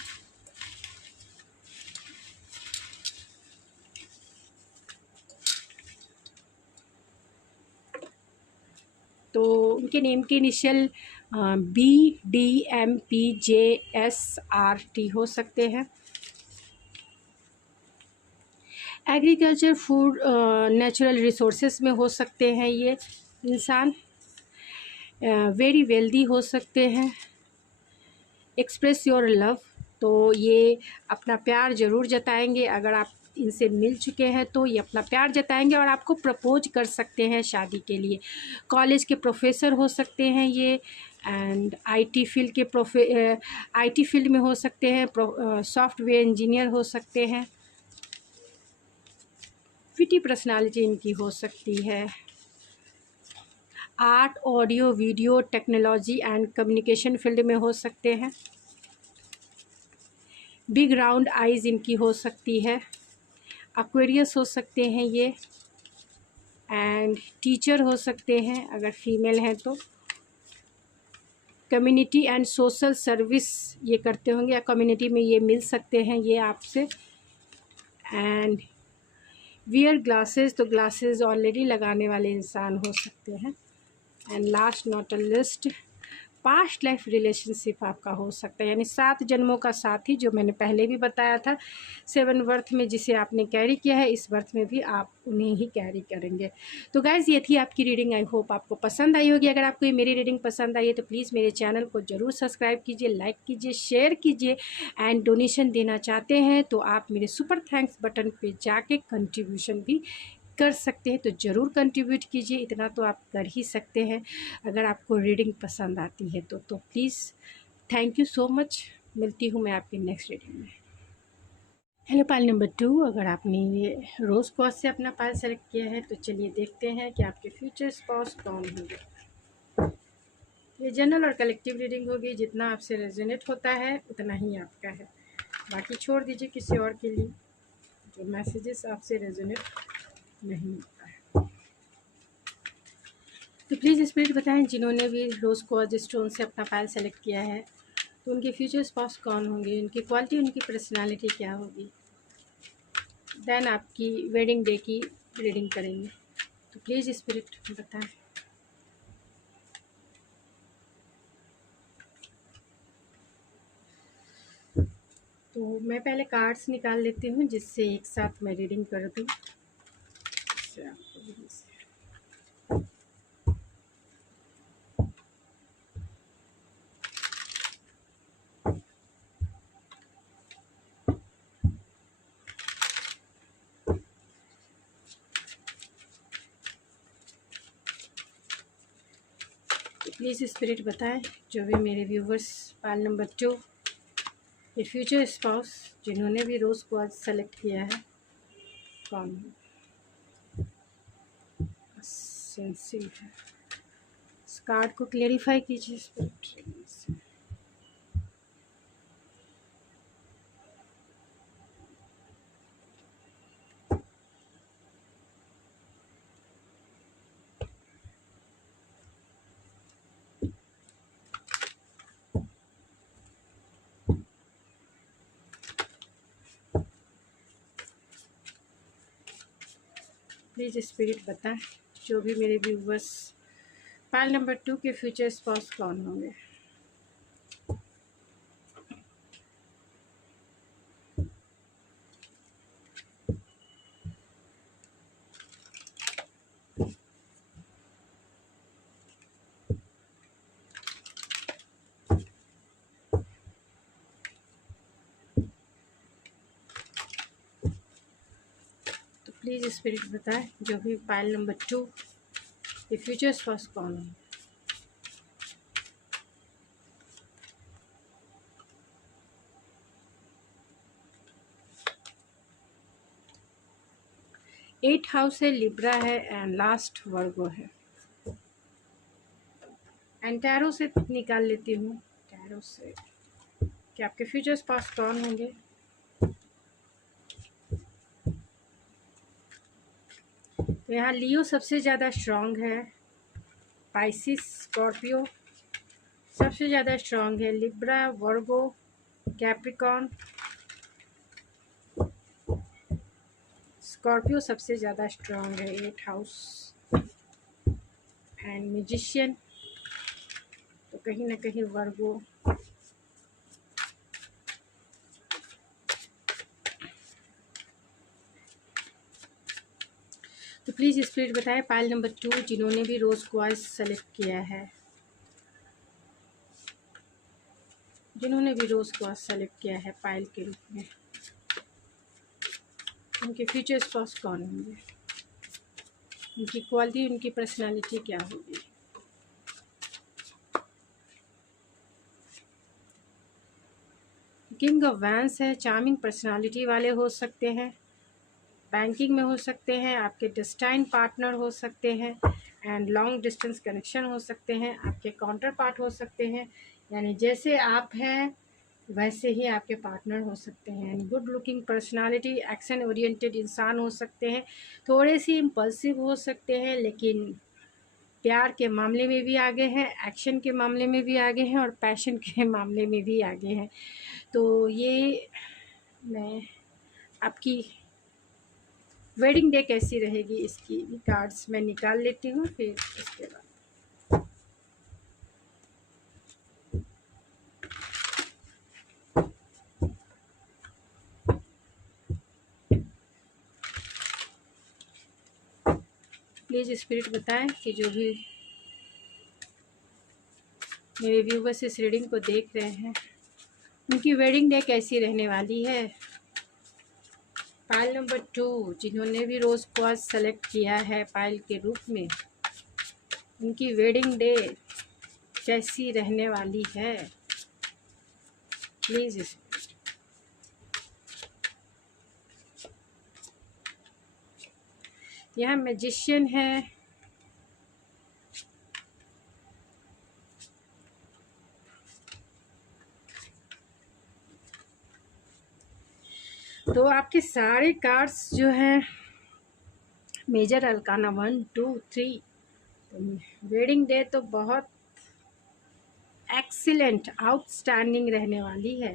तो उनके नेम के इनिशियल BDMPJSRT हो सकते हैं। एग्रीकल्चर, फूड, नेचुरल रिसोर्सेज में हो सकते हैं ये इंसान। वेरी वेल्दी हो सकते हैं। एक्सप्रेस योर लव, तो ये अपना प्यार ज़रूर जताएंगे। अगर आप इनसे मिल चुके हैं तो ये अपना प्यार जताएंगे और आपको प्रपोज कर सकते हैं शादी के लिए। कॉलेज के प्रोफेसर हो सकते हैं ये, एंड आईटी फील्ड में हो सकते हैं, सॉफ्टवेयर इंजीनियर हो सकते हैं। विटी पर्सनालिटी इनकी हो सकती है। Art, audio, video, technology and communication field में हो सकते हैं। बिग राउंड आइज़ इनकी हो सकती है। एक्वेरियस हो सकते हैं ये, एंड टीचर हो सकते हैं अगर फीमेल हैं तो। कम्युनिटी एंड सोशल सर्विस ये करते होंगे, या कम्युनिटी में ये मिल सकते हैं ये आपसे। एंड वियर ग्लासेस, तो ग्लासेस ऑलरेडी लगाने वाले इंसान हो सकते हैं। And last not a list, past life relationship आपका हो सकता है, यानी 7 जन्मों का साथी, जो मैंने पहले भी बताया था। 7 बर्थ में जिसे आपने कैरी किया है, इस बर्थ में भी आप उन्हें ही कैरी करेंगे। तो गाइज़ ये थी आपकी रीडिंग। आई होप आपको पसंद आई होगी। अगर आपको ये मेरी रीडिंग पसंद आई है तो प्लीज़ मेरे चैनल को ज़रूर सब्सक्राइब कीजिए, लाइक कीजिए, शेयर कीजिए, एंड डोनेशन देना चाहते हैं तो आप मेरे सुपर थैंक्स बटन पर जाके कंट्रीब्यूशन भी कर सकते हैं। तो ज़रूर कंट्रीब्यूट कीजिए, इतना तो आप कर ही सकते हैं अगर आपको रीडिंग पसंद आती है तो please thank you so much. मिलती हूँ मैं आपकी नेक्स्ट रीडिंग में। हेलो पाइल नंबर 2, अगर आपने ये रोज़ क्वार्ट्ज से अपना पाइल सेलेक्ट किया है तो चलिए देखते हैं कि आपके फ्यूचर स्पाउस कौन होंगे। ये जनरल और कलेक्टिव रीडिंग होगी, जितना आपसे रेजोनेट होता है उतना ही आपका है, बाकी छोड़ दीजिए किसी और के लिए जो मैसेजेस आपसे रेजोनेट नहीं होता है। तो प्लीज़ स्पिरिट बताएं जिन्होंने भी रोज़ क्वार्ट्ज स्टोन से अपना पाइल सेलेक्ट किया है तो उनके फ्यूचर स्पाउस कौन होंगे, उनकी क्वालिटी, उनकी पर्सनालिटी क्या होगी, देन आपकी वेडिंग डे की रीडिंग करेंगे। तो प्लीज़ स्पिरिट बताएं। तो मैं पहले कार्ड्स निकाल लेती हूँ जिससे एक साथ मैं रीडिंग कर दूँ। प्लीज़ स्पिरिट बताएं जो भी मेरे व्यूवर्स पाल नंबर 2 ये फ्यूचर स्पाउस जिन्होंने भी रोज़ को आज सेलेक्ट किया है कौन सेंसिंग है। इस कार्ड को क्लेरिफाई कीजिए स्पिरिट। प्लीज़ स्पिरिट बताएं जो भी मेरे व्यूवर्स पाल नंबर 2 के फ्यूचर स्पाउस कौन होंगे। तो प्लीज़ स्पिरिट बताएं जो भी पाल नंबर 2 ये फ्यूचर स्पाउस कौन होंगे। एट हाउस है, लिब्रा है एंड लास्ट वर्गो है। एंड टैरो से निकाल लेती हूँ, टैरो से कि आपके फ्यूचर स्पाउस कौन होंगे। तो यहाँ लियो सबसे ज़्यादा स्ट्रॉन्ग है, पाइसिस स्कॉर्पियो सबसे ज़्यादा स्ट्रॉन्ग है, लिब्रा, वर्गो, कैप्रिकॉन, स्कॉर्पियो सबसे ज़्यादा स्ट्रॉन्ग है, एट हाउस एंड म्यूजिशियन तो कहीं ना कहीं वर्गो। तो प्लीज़ स्पिरिट बताएं पाइल नंबर 2 जिन्होंने भी रोज़ क्वाइस सेलेक्ट किया है, जिन्होंने भी रोज़ क्वाइस सेलेक्ट किया है पाइल के रूप में, उनके फ्यूचर स्पाउस कौन होंगे, उनकी क्वालिटी, उनकी पर्सनालिटी क्या होगी। किंग ऑफ वैंस है, चार्मिंग पर्सनालिटी वाले हो सकते हैं, बैंकिंग में हो सकते हैं, आपके डेस्टाइन पार्टनर हो सकते हैं एंड लॉन्ग डिस्टेंस कनेक्शन हो सकते हैं, आपके काउंटर पार्ट हो सकते हैं, यानी जैसे आप हैं वैसे ही आपके पार्टनर हो सकते हैं। Good looking personality, action oriented इंसान हो सकते हैं, थोड़े से इम्पल्सिव हो सकते हैं लेकिन प्यार के मामले में भी आगे हैं, एक्शन के मामले में भी आगे हैं और पैशन के मामले में भी आगे हैं। तो ये मैं आपकी वेडिंग डे कैसी रहेगी इसकी भी कार्ड्स मैं निकाल लेती हूँ, फिर उसके बाद प्लीज़ स्पिरिट बताएं कि जो भी मेरे व्यूवर्स इस रीडिंग को देख रहे हैं उनकी वेडिंग डे कैसी रहने वाली है। पाइल नंबर 2 जिन्होंने भी रोज़ क्वास सेलेक्ट किया है पाइल के रूप में, उनकी वेडिंग डे कैसी रहने वाली है प्लीज़। यह मैजिशियन है, तो आपके सारे कार्ड्स जो हैं मेजर अल्काना 1 2 3, तो वेडिंग डे तो बहुत एक्सीलेंट, आउटस्टैंडिंग रहने वाली है।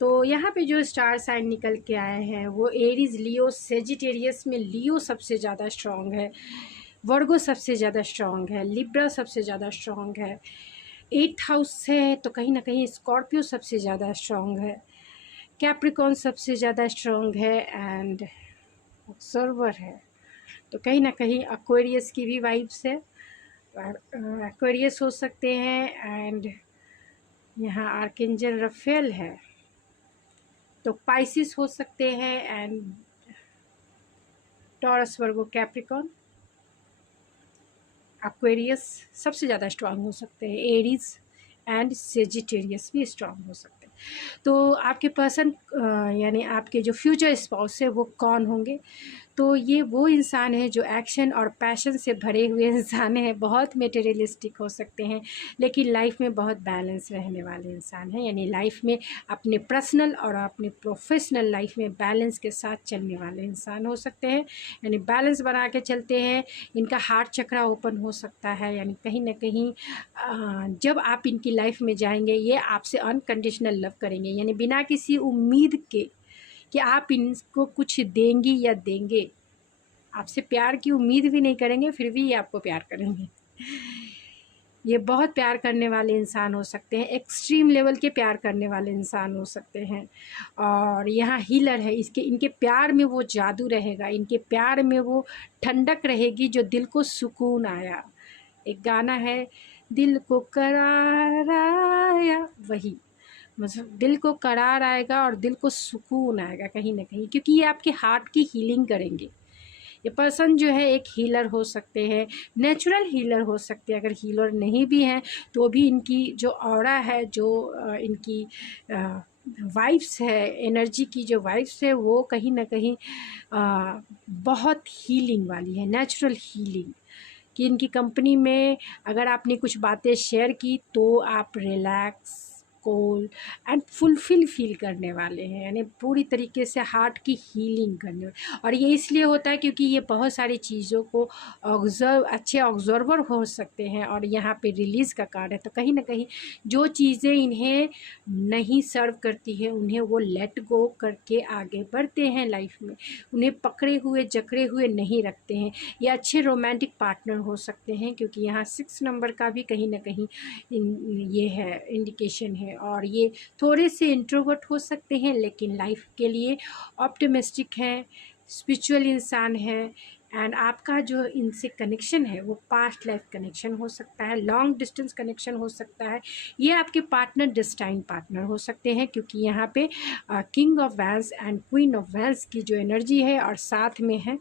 तो यहाँ पे जो स्टार साइन निकल के आए हैं वो एरीज, लियो, सेजिटेरियस में लियो सबसे ज़्यादा स्ट्रॉन्ग है, वर्गो सबसे ज़्यादा स्ट्रॉन्ग है, लिब्रा सबसे ज़्यादा स्ट्रॉन्ग है, 8th हाउस है तो कहीं ना कहीं स्कॉर्पियो सबसे ज़्यादा स्ट्रॉन्ग है, कैप्रिकॉन सबसे ज़्यादा स्ट्रॉन्ग है एंड ऑब्जर्वर है। तो कहीं ना कहीं एक्वेरियस की भी वाइब्स है, एक्वेरियस हो सकते हैं एंड यहाँ आर्कएंजल रफेल है, तो पाइसिस हो सकते हैं and taurus, Virgo, Capricorn, Aquarius सबसे ज़्यादा स्ट्रांग हो सकते हैं, एरीज एंड सेजिटेरियस भी स्ट्रांग हो सकते हैं। तो आपके पर्सन यानी आपके जो फ्यूचर स्पाउस है वो कौन होंगे? तो ये वो इंसान है जो एक्शन और पैशन से भरे हुए इंसान हैं, बहुत मटेरियलिस्टिक हो सकते हैं लेकिन लाइफ में बहुत बैलेंस रहने वाले इंसान हैं, यानी लाइफ में अपने पर्सनल और अपने प्रोफेशनल लाइफ में बैलेंस के साथ चलने वाले इंसान हो सकते हैं, यानी बैलेंस बना के चलते हैं। इनका हार्ट चक्रा ओपन हो सकता है, यानी कहीं ना कहीं जब आप इनकी लाइफ में जाएंगे ये आपसे अनकंडीशनल लव करेंगे, यानी बिना किसी उम्मीद के कि आप इनको कुछ देंगी या देंगे, आपसे प्यार की उम्मीद भी नहीं करेंगे फिर भी ये आपको प्यार करेंगे। ये बहुत प्यार करने वाले इंसान हो सकते हैं, एक्सट्रीम लेवल के प्यार करने वाले इंसान हो सकते हैं। और यहाँ हीलर है, इनके प्यार में वो जादू रहेगा, इनके प्यार में वो ठंडक रहेगी जो दिल को सुकून आया। एक गाना है, दिल को करार आया, वही मतलब दिल को करार आएगा और दिल को सुकून आएगा कहीं ना कहीं, क्योंकि ये आपके हार्ट की हीलिंग करेंगे। ये पर्सन जो है एक हीलर हो सकते हैं, नेचुरल हीलर हो सकते हैं, अगर हीलर नहीं भी हैं तो भी इनकी जो ऑरा है, जो इनकी वाइब्स है, एनर्जी की जो वाइब्स है वो कहीं ना कहीं बहुत हीलिंग वाली है, नेचुरल हीलिंग, कि इनकी कंपनी में अगर आपने कुछ बातें शेयर की तो आप relax, calm and fulfil feel करने वाले हैं, यानी पूरी तरीके से हार्ट की हीलिंग करने वाले। और ये इसलिए होता है क्योंकि ये बहुत सारी चीज़ों को अच्छे ऑब्जर्वर हो सकते हैं और यहाँ पे रिलीज़ का कार्ड है, तो कहीं ना कहीं जो चीज़ें इन्हें नहीं सर्व करती हैं उन्हें वो लेट गो करके आगे बढ़ते हैं लाइफ में, उन्हें पकड़े हुए जकड़े हुए नहीं रखते हैं। ये अच्छे रोमांटिक पार्टनर हो सकते हैं क्योंकि यहाँ 6 नंबर का भी कहीं ना कहीं ये है, इंडिकेशन है। और ये थोड़े से इंट्रोवर्ट हो सकते हैं लेकिन लाइफ के लिए ऑप्टिमिस्टिक हैं, स्पिरिचुअल इंसान है एंड आपका जो इनसे कनेक्शन है वो पास्ट लाइफ कनेक्शन हो सकता है, लॉन्ग डिस्टेंस कनेक्शन हो सकता है। ये आपके पार्टनर डेस्टाइन पार्टनर हो सकते हैं क्योंकि यहाँ पे king of vents and queen of vents की जो एनर्जी है और साथ में है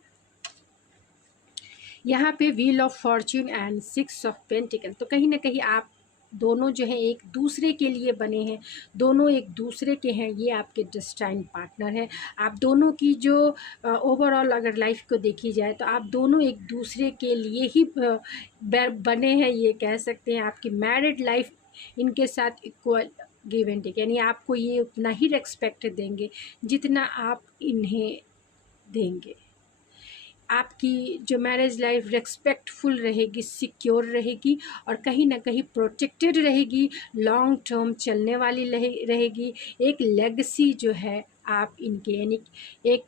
यहाँ पे wheel of Fortune and 6 of pentacle. तो कहीं ना कहीं आप दोनों जो है एक दूसरे के लिए बने हैं, दोनों एक दूसरे के हैं, ये आपके डेस्टाइन पार्टनर है। आप दोनों की जो ओवरऑल अगर लाइफ को देखी जाए तो आप दोनों एक दूसरे के लिए ही बने हैं, ये कह सकते हैं। आपकी मैरिड लाइफ इनके साथ इक्वल गिव एंड टेक, यानी आपको ये उतना ही रेस्पेक्ट देंगे जितना आप इन्हें देंगे। आपकी जो मैरिज लाइफ रेस्पेक्टफुल रहेगी, सिक्योर रहेगी और कहीं ना कहीं प्रोटेक्टेड रहेगी, लॉन्ग टर्म चलने वाली रहेगी। एक लेगेसी जो है आप इनके, यानी एक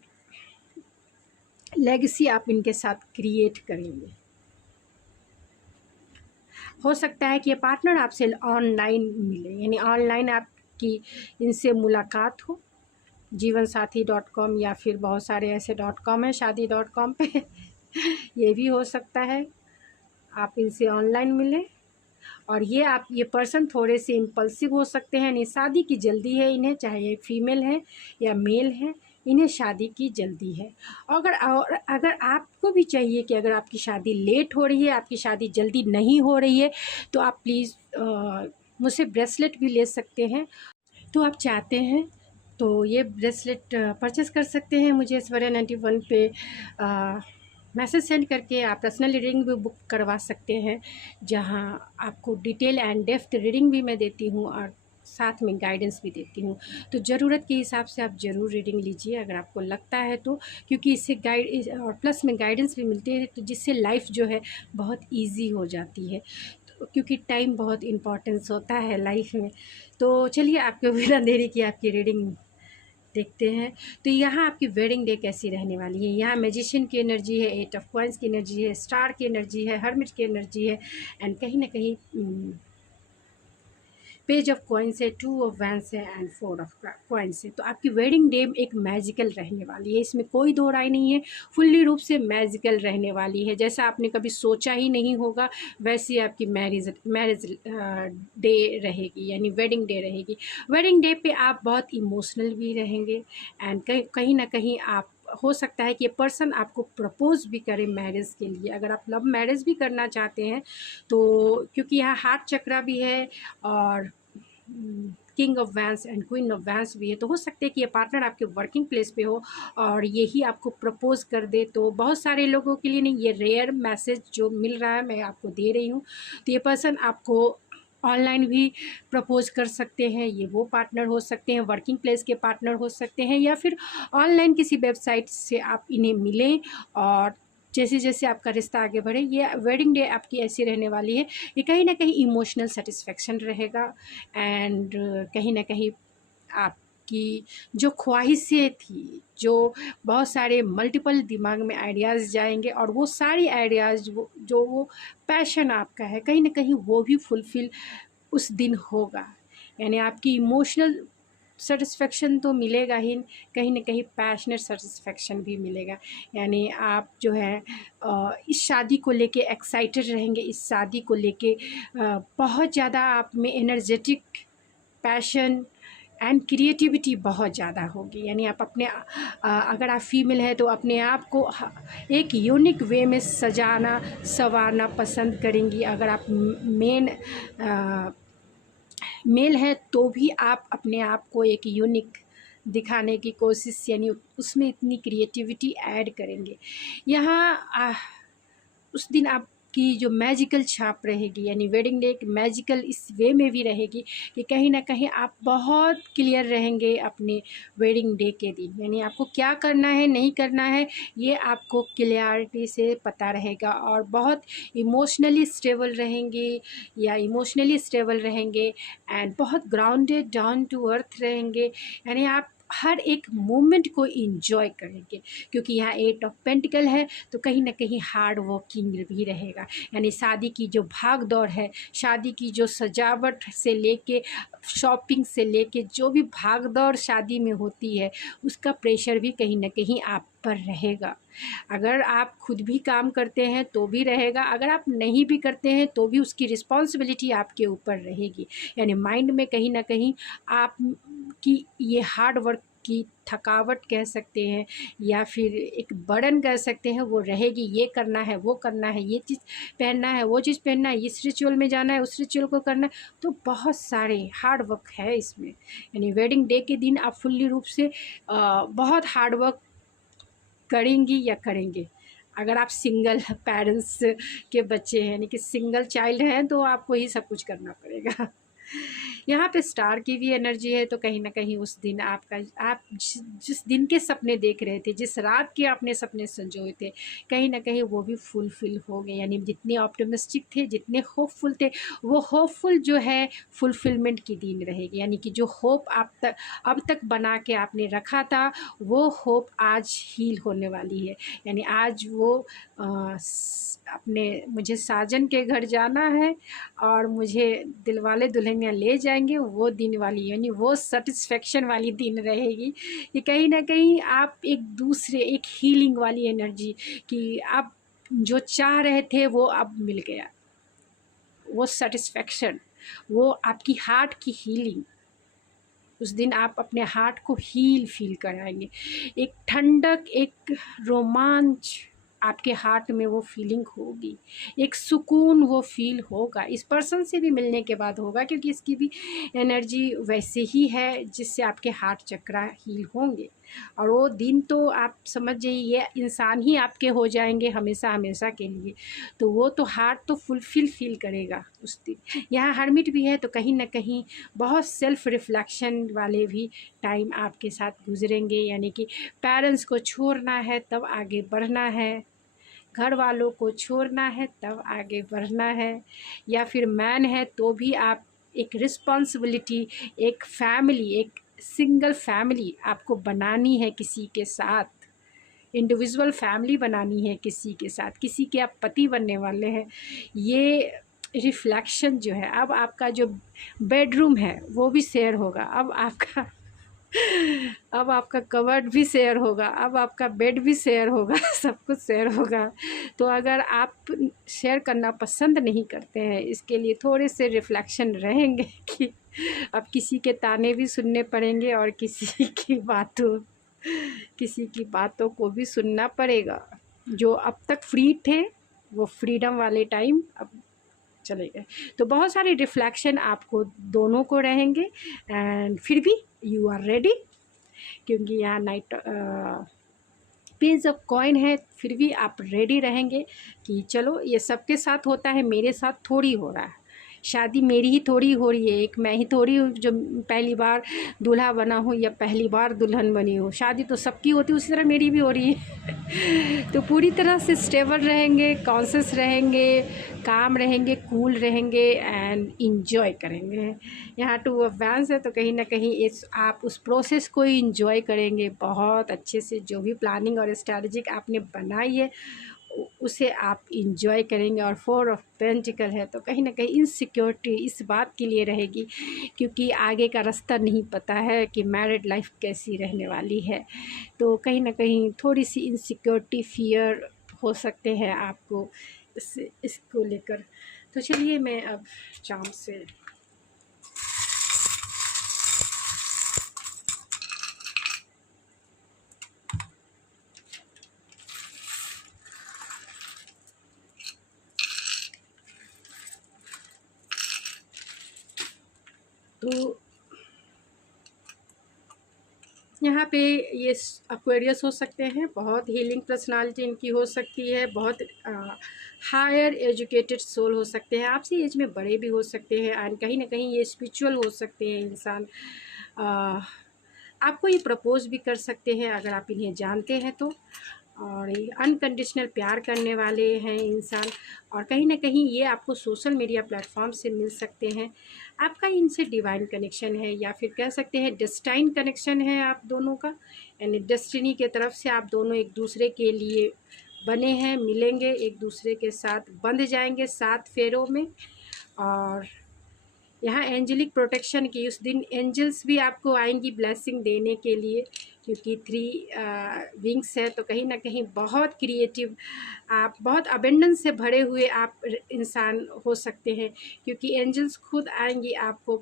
लेगेसी आप इनके साथ क्रिएट करेंगे। हो सकता है कि ये पार्टनर आपसे ऑनलाइन मिले, यानी ऑनलाइन आपकी इनसे मुलाकात हो, जीवनसाथी.com या फिर बहुत सारे ऐसे .com है शादी.com पे ये भी हो सकता है आप इनसे ऑनलाइन मिलें। और ये पर्सन थोड़े से इम्पल्सिव हो सकते हैं, यानी शादी की जल्दी है इन्हें, चाहे ये फीमेल है या मेल है, इन्हें शादी की जल्दी है। अगर आपको भी चाहिए कि अगर आपकी शादी लेट हो रही है, आपकी शादी जल्दी नहीं हो रही है, तो आप प्लीज़ मुझसे ब्रेसलेट भी ले सकते हैं। तो आप चाहते हैं तो ये ब्रेसलेट परचेस कर सकते हैं, मुझे ऐश्वर्या 91 पे मैसेज सेंड करके आप पर्सनल रीडिंग भी बुक करवा सकते हैं, जहां आपको डिटेल एंड डेप्थ रीडिंग भी मैं देती हूं और साथ में गाइडेंस भी देती हूं। तो ज़रूरत के हिसाब से आप ज़रूर रीडिंग लीजिए अगर आपको लगता है तो, क्योंकि इससे गाइड और प्लस में गाइडेंस भी मिलती है, तो जिससे लाइफ जो है बहुत ईजी हो जाती है। क्योंकि टाइम बहुत इम्पोर्टेंस होता है लाइफ में। तो चलिए आपको बिना देरी की आपकी रीडिंग देखते हैं। तो यहाँ आपकी वेडिंग डे कैसी रहने वाली है। यहाँ मैजिशियन की एनर्जी है, 8 ऑफ कॉइंस की एनर्जी है, स्टार की एनर्जी है, हर्मिट की एनर्जी है, एंड कहीं ना कहीं पेज ऑफ कॉइन्स है, 2 ऑफ वैंस है, एंड 4 ऑफ कॉइन्स है। तो आपकी वेडिंग डे एक मैजिकल रहने वाली है, इसमें कोई दो राय नहीं है, फुल्ली रूप से मैजिकल रहने वाली है। जैसा आपने कभी सोचा ही नहीं होगा वैसी आपकी मैरिज डे रहेगी, यानी वेडिंग डे रहेगी। वेडिंग डे पे आप बहुत इमोशनल भी रहेंगे, एंड कहीं ना कहीं आप हो सकता है कि ये पर्सन आपको प्रपोज भी करे मैरिज के लिए। अगर आप लव मैरिज भी करना चाहते हैं तो, क्योंकि यहाँ हार्ट चक्रा भी है और king of vents and queen of vents भी है, तो हो सकता है कि ये पार्टनर आपके वर्किंग प्लेस पे हो और यही आपको प्रपोज कर दे। तो बहुत सारे लोगों के लिए नहीं, ये रेयर मैसेज जो मिल रहा है मैं आपको दे रही हूँ। तो ये पर्सन आपको ऑनलाइन भी प्रपोज कर सकते हैं, ये वो पार्टनर हो सकते हैं, वर्किंग प्लेस के पार्टनर हो सकते हैं, या फिर ऑनलाइन किसी वेबसाइट से आप इन्हें मिलें और जैसे जैसे आपका रिश्ता आगे बढ़े। ये वेडिंग डे आपकी ऐसी रहने वाली है, ये कहीं ना कहीं इमोशनल सेटिस्फेक्शन रहेगा, एंड कहीं ना कहीं आपकी जो ख्वाहिशें थी, जो बहुत सारे मल्टीपल दिमाग में आइडियाज़ जाएंगे और वो सारी आइडियाज़ जो वो पैशन आपका है कहीं ना कहीं वो भी फुलफ़िल उस दिन होगा। यानी आपकी इमोशनल सेटिस्फेक्शन तो मिलेगा ही, कहीं ना कहीं पैशनेट सेटिस्फेक्शन भी मिलेगा। यानी आप जो है इस शादी को लेके एक्साइटेड रहेंगे, इस शादी को लेके बहुत ज़्यादा आप में एनर्जेटिक, पैशन एंड क्रिएटिविटी बहुत ज़्यादा होगी। यानी आप अपने अगर आप फीमेल हैं तो अपने आप को एक यूनिक वे में सजाना संवारना पसंद करेंगी। अगर आप मेल है तो भी आप अपने आप को एक यूनिक दिखाने की कोशिश, यानी उसमें इतनी क्रिएटिविटी ऐड करेंगे। यहाँ उस दिन आपकी जो मैजिकल छाप रहेगी, यानी वेडिंग डे मैजिकल इस वे में भी रहेगी कि कहीं ना कहीं आप बहुत क्लियर रहेंगे अपने वेडिंग डे के दिन। यानी आपको क्या करना है नहीं करना है ये आपको क्लियरिटी से पता रहेगा, और बहुत इमोशनली स्टेबल रहेंगे या इमोशनली स्टेबल रहेंगे, एंड बहुत ग्राउंडेड डाउन टू अर्थ रहेंगे। यानी आप हर एक मोमेंट को एंजॉय करेंगे, क्योंकि यहाँ 8 ऑफ पेंटिकल है तो कहीं ना कहीं हार्ड वर्किंग भी रहेगा। यानी शादी की जो भाग दौड़ है, शादी की जो सजावट से लेके शॉपिंग से लेके जो भी भाग दौड़ शादी में होती है उसका प्रेशर भी कहीं ना कहीं आप पर रहेगा। अगर आप खुद भी काम करते हैं तो भी रहेगा, अगर आप नहीं भी करते हैं तो भी उसकी रिस्पॉन्सिबिलिटी आपके ऊपर रहेगी। यानी माइंड में कहीं ना कहीं आप की ये हार्ड वर्क की थकावट कह सकते हैं या फिर एक बर्डन कह सकते हैं, वो रहेगी। ये करना है, वो करना है, ये चीज़ पहनना है, वो चीज़ पहनना है, इस रिचुअल में जाना है, उस रिचुअल को करना है, तो बहुत सारे हार्ड वर्क है इसमें। यानी वेडिंग डे के दिन आप फुल्ली रूप से बहुत हार्ड वर्क करेंगी या करेंगे। अगर आप सिंगल पेरेंट्स के बच्चे हैं, यानी कि सिंगल चाइल्ड हैं, तो आपको ही सब कुछ करना पड़ेगा। यहाँ पे स्टार की भी एनर्जी है, तो कहीं ना कहीं उस दिन आप जिस दिन के सपने देख रहे थे, जिस रात के आपने सपने संजोए थे, कहीं ना कहीं वो भी फुलफिल हो गए। यानी जितने ऑप्टिमिस्टिक थे, जितने होपफुल थे, वो होपफुल जो है फुलफिलमेंट की दिन रहेगी। यानी कि जो होप अब तक बना के आपने रखा था, वो होप आज हील होने वाली है। यानी आज वो अपने मुझे साजन के घर जाना है और मुझे दिलवाले दुल्हनिया ले जाएंगे, वो दिन वाली, यानी वो सेटिस्फेक्शन वाली दिन रहेगी कि कहीं ना कहीं आप एक दूसरे एक हीलिंग वाली एनर्जी कि आप जो चाह रहे थे वो अब मिल गया, वो सेटिस्फेक्शन, वो आपकी हार्ट की हीलिंग। उस दिन आप अपने हार्ट को हील फील कराएंगे, एक ठंडक, एक रोमांच आपके हार्ट में वो फीलिंग होगी, एक सुकून वो फील होगा। इस पर्सन से भी मिलने के बाद होगा, क्योंकि इसकी भी एनर्जी वैसे ही है जिससे आपके हार्ट चक्रा हील होंगे। और वो दिन तो आप समझ जाइए ये इंसान ही आपके हो जाएंगे हमेशा हमेशा के लिए। तो वो तो हार्ट तो फुलफिल फील करेगा उस दिन। यहाँ हर्मिट भी है, तो कहीं ना कहीं बहुत सेल्फ रिफ्लेक्शन वाले भी टाइम आपके साथ गुजरेंगे। यानी कि पेरेंट्स को छोड़ना है तब आगे बढ़ना है, घर वालों को छोड़ना है तब आगे बढ़ना है, या फिर मैन है तो भी आप एक रिस्पॉन्सिबिलिटी, एक फैमिली, एक सिंगल फैमिली आपको बनानी है किसी के साथ, इंडिविजुअल फैमिली बनानी है किसी के साथ, किसी के आप पति बनने वाले हैं। ये रिफ्लेक्शन जो है, अब आपका जो बेडरूम है वो भी शेयर होगा, अब आपका कबर्ड भी शेयर होगा, अब आपका बेड भी शेयर होगा सब कुछ शेयर होगा। तो अगर आप शेयर करना पसंद नहीं करते हैं, इसके लिए थोड़े से रिफ्लेक्शन रहेंगे कि अब किसी के ताने भी सुनने पड़ेंगे और किसी की बातों को भी सुनना पड़ेगा। जो अब तक फ्री थे वो फ्रीडम वाले टाइम अब चले गए। तो बहुत सारे रिफ्लेक्शन आपको दोनों को रहेंगे, एंड फिर भी यू आर रेडी, क्योंकि यहाँ नाइट पेज ऑफ कॉइन है, फिर भी आप रेडी रहेंगे कि चलो ये सबके साथ होता है, मेरे साथ थोड़ी हो रहा है, शादी मेरी ही थोड़ी हो रही है, एक मैं ही थोड़ी हूँ जो पहली बार दूल्हा बना हूँ या पहली बार दुल्हन बनी हूँ। शादी तो सबकी होती है, उसी तरह मेरी भी हो रही है। तो पूरी तरह से स्टेबल रहेंगे, कॉन्शियस रहेंगे, काम रहेंगे, कूल रहेंगे एंड इंजॉय करेंगे। यहाँ टू ऑफ वैंस है, तो कहीं ना कहीं इस आप उस प्रोसेस को इंजॉय करेंगे बहुत अच्छे से। जो भी प्लानिंग और स्ट्रैटेजिक आपने बनाई है उसे आप इंजॉय करेंगे। और 4 ऑफ पेंटिकल है, तो कहीं ना कहीं इनसिक्योरिटी इस बात के लिए रहेगी क्योंकि आगे का रास्ता नहीं पता है कि मैरिड लाइफ कैसी रहने वाली है। तो कहीं ना कहीं थोड़ी सी इनसिक्योरिटी, फियर हो सकते हैं आपको इसको लेकर। तो चलिए मैं अब चाम से तो यहाँ पे ये एक्वेरियस हो सकते हैं, बहुत हीलिंग पर्सनालिटी इनकी हो सकती है, बहुत हायर एजुकेटेड सोल हो सकते हैं, आपसे एज में बड़े भी हो सकते हैं, एंड कहीं ना कहीं ये स्पिरिचुअल हो सकते हैं इंसान। आपको ये प्रपोज भी कर सकते हैं अगर आप इन्हें जानते हैं तो। और ये अनकंडीशनल प्यार करने वाले हैं इंसान, और कहीं ना कहीं ये आपको सोशल मीडिया प्लेटफॉर्म से मिल सकते हैं। आपका इनसे डिवाइन कनेक्शन है, या फिर कह सकते हैं डेस्टाइन कनेक्शन है आप दोनों का, यानी डेस्टिनी के तरफ से आप दोनों एक दूसरे के लिए बने हैं, मिलेंगे, एक दूसरे के साथ बंध जाएंगे 7 फेरों में। और यहाँ एंजलिक प्रोटेक्शन की उस दिन एंजल्स भी आपको आएंगी ब्लेसिंग देने के लिए, क्योंकि 3 विंग्स है, तो कहीं ना कहीं बहुत क्रिएटिव, आप बहुत अबेंडेंस से भरे हुए आप इंसान हो सकते हैं, क्योंकि एंजल्स खुद आएंगी आपको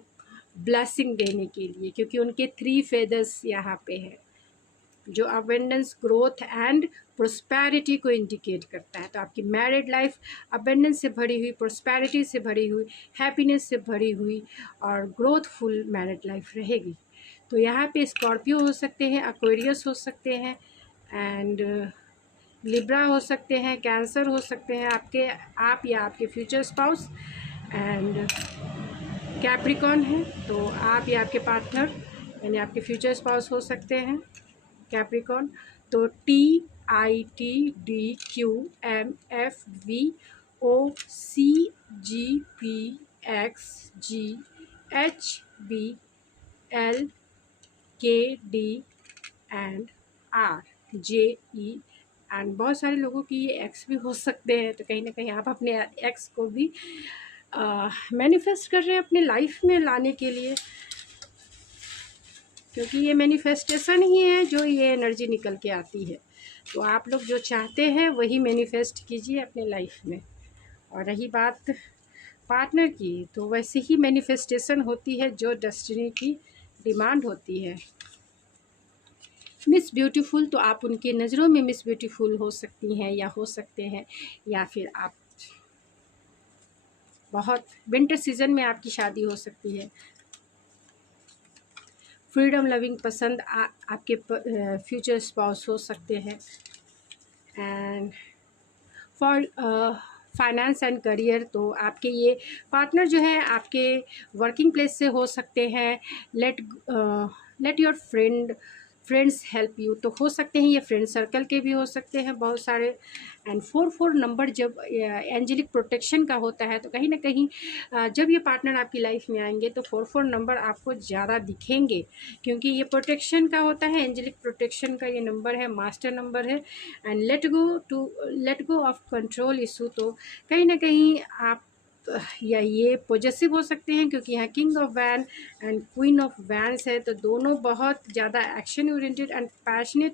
ब्लेसिंग देने के लिए, क्योंकि उनके 3 फेदर्स यहाँ पे है जो अबेंडेंस, ग्रोथ एंड प्रोस्पैरिटी को इंडिकेट करता है। तो आपकी मैरिड लाइफ अबेंडेंस से भरी हुई, प्रोस्पैरिटी से भरी हुई, हैप्पीनेस से भरी हुई और ग्रोथफुल मैरिड लाइफ रहेगी। तो यहाँ पे स्कॉर्पियो हो सकते हैं, एक्वेरियस हो सकते हैं, एंड लिब्रा हो सकते हैं, कैंसर हो सकते हैं आप या आपके फ्यूचर स्पाउस, एंड कैप्रिकॉन है तो आप या आपके पार्टनर यानी आपके फ्यूचर स्पाउस हो सकते हैं कैप्रिकॉन। तो TITDQMFVOCGPXGHBLKD एंड RJE, एंड बहुत सारे लोगों की ये एक्स भी हो सकते हैं। तो कहीं ना कहीं आप अपने एक्स को भी मैनिफेस्ट कर रहे हैं अपने लाइफ में लाने के लिए, क्योंकि ये मैनिफेस्टेशन ही है जो ये एनर्जी निकल के आती है। तो आप लोग जो चाहते हैं वही मैनिफेस्ट कीजिए अपने लाइफ में। और रही बात पार्टनर की, तो वैसे ही मैनिफेस्टेशन होती है जो डेस्टिनी की डिमांड होती है। मिस ब्यूटीफुल, तो आप उनके नज़रों में मिस ब्यूटीफुल हो सकती हैं या हो सकते हैं, या फिर आप बहुत विंटर सीजन में आपकी शादी हो सकती है। फ्रीडम लविंग पसंद आपके फ्यूचर स्पाउस हो सकते हैं। And for finance and career, तो आपके ये पार्टनर जो है आपके वर्किंग प्लेस से हो सकते हैं। Let your friends help you, तो हो सकते हैं ये फ्रेंड सर्कल के भी हो सकते हैं बहुत सारे। एंड 4 नंबर जब एंजेलिक प्रोटेक्शन का होता है तो कहीं ना कहीं जब ये पार्टनर आपकी लाइफ में आएंगे तो 4 नंबर आपको ज़्यादा दिखेंगे, क्योंकि ये प्रोटेक्शन का होता है, एंजेलिक प्रोटेक्शन का ये नंबर है, मास्टर नंबर है। And let go of control issue, तो कहीं ना कहीं आप या ये पॉजेसिव हो सकते हैं, क्योंकि यहाँ किंग ऑफ वैन एंड क्वीन ऑफ वैंस है, तो दोनों बहुत ज़्यादा action oriented and passionate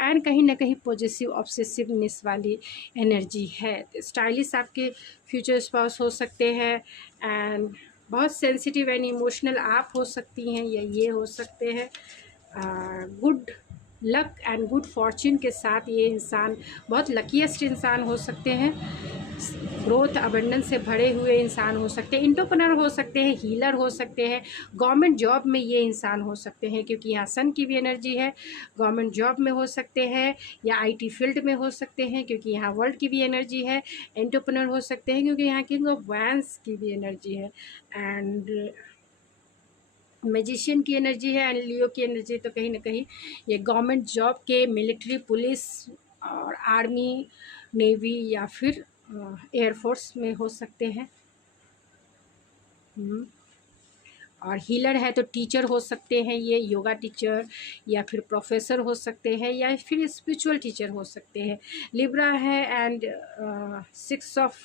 and कहीं ना कहीं पॉजेसिव ऑब्सेसिवनेस वाली एनर्जी है। स्टाइलिश आपके फ्यूचर स्पाउस हो सकते हैं एंड बहुत सेंसिटिव एंड इमोशनल आप हो सकती हैं, या ये हो सकते हैं। Good luck and good Fortune के साथ ये इंसान बहुत लकीएस्ट इंसान हो सकते हैं, ग्रोथ अबंडेंस से भरे हुए इंसान हो सकते हैं, एंटरप्रेन्योर हो सकते हैं, हीलर हो सकते हैं, गवर्नमेंट जॉब में ये इंसान हो सकते हैं, क्योंकि यहाँ सन की भी एनर्जी है। गवर्नमेंट जॉब में हो सकते हैं या आईटी फील्ड में हो सकते हैं, क्योंकि यहाँ वर्ल्ड की भी एनर्जी है। एंटरप्रेन्योर हो सकते हैं क्योंकि यहाँ किंग ऑफ वैंस की भी एनर्जी है एंड मैजिशियन की एनर्जी है एंड लियो की एनर्जी। तो कहीं ना कहीं ये गवर्नमेंट जॉब के, मिलिट्री, पुलिस और आर्मी, नेवी या फिर एयरफोर्स में हो सकते हैं। और हीलर है तो टीचर हो सकते हैं, ये योगा टीचर या फिर प्रोफेसर हो सकते हैं या फिर स्पिरिचुअल टीचर हो सकते हैं। लिब्रा है एंड 6 ऑफ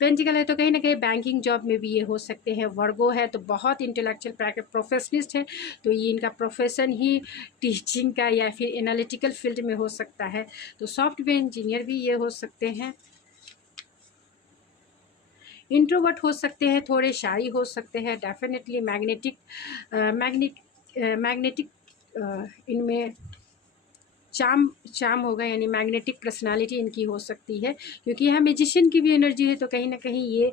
पेंटिकल है तो कहीं ना कहीं बैंकिंग जॉब में भी ये हो सकते हैं। वर्गो है तो बहुत इंटेलेक्चुअल प्रोफेशनिस्ट है, तो ये इनका प्रोफेशन ही टीचिंग का या फिर एनालिटिकल फील्ड में हो सकता है। तो सॉफ्टवेयर इंजीनियर भी ये हो सकते हैं। इंट्रोवर्ट हो सकते हैं, थोड़े शाई हो सकते हैं, डेफिनेटली मैग्नेटिक इनमें चाम होगा, यानी मैग्नेटिक पर्सनालिटी इनकी हो सकती है, क्योंकि यहाँ मैजिशियन की भी एनर्जी है। तो कहीं ना कहीं ये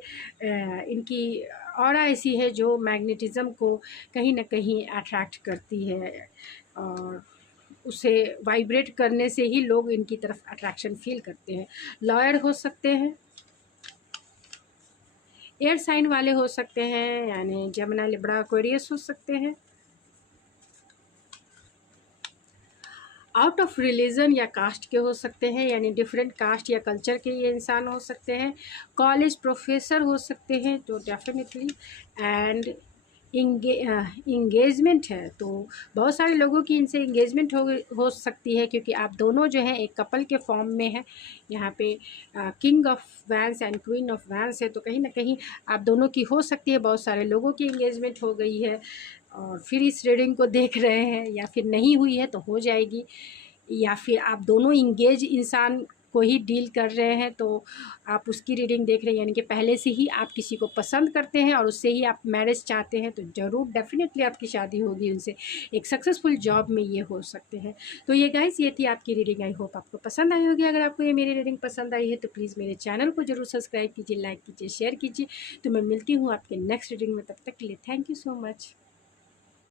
इनकी ऑरा ऐसी है जो मैग्नेटिज्म को कहीं ना कहीं अट्रैक्ट करती है और उसे वाइब्रेट करने से ही लोग इनकी तरफ अट्रैक्शन फील करते हैं। लॉयर हो सकते हैं, एयर साइन वाले हो सकते हैं, यानी जमुना, लिब्रा, एक्वेरियस हो सकते हैं। आउट ऑफ रिलीजन या कास्ट के हो सकते हैं, यानी डिफरेंट कास्ट या कल्चर के ये इंसान हो सकते हैं। कॉलेज प्रोफेसर हो सकते हैं, तो डेफिनेटली एंड इंगेजमेंट है तो बहुत सारे लोगों की इनसे इंगेजमेंट हो सकती है, क्योंकि आप दोनों जो हैं एक कपल के फॉर्म में हैं। यहाँ पे king of vents and queen of wands है, तो कहीं ना कहीं आप दोनों की हो सकती है। बहुत सारे लोगों की इंगेजमेंट हो गई है और फिर इस रीडिंग को देख रहे हैं, या फिर नहीं हुई है तो हो जाएगी, या फिर आप दोनों इंगेज इंसान को ही डील कर रहे हैं तो आप उसकी रीडिंग देख रहे हैं, यानी कि पहले से ही आप किसी को पसंद करते हैं और उससे ही आप मैरिज चाहते हैं, तो ज़रूर डेफिनेटली आपकी शादी होगी उनसे। एक सक्सेसफुल जॉब में ये हो सकते हैं। तो ये गाइस, ये थी आपकी रीडिंग। आई होप आपको पसंद आई होगी। अगर आपको ये मेरी रीडिंग पसंद आई है तो प्लीज़ मेरे चैनल को ज़रूर सब्सक्राइब कीजिए, लाइक कीजिए, शेयर कीजिए। तो मैं मिलती हूँ आपके नेक्स्ट रीडिंग में, तब तक के लिए थैंक यू सो मच।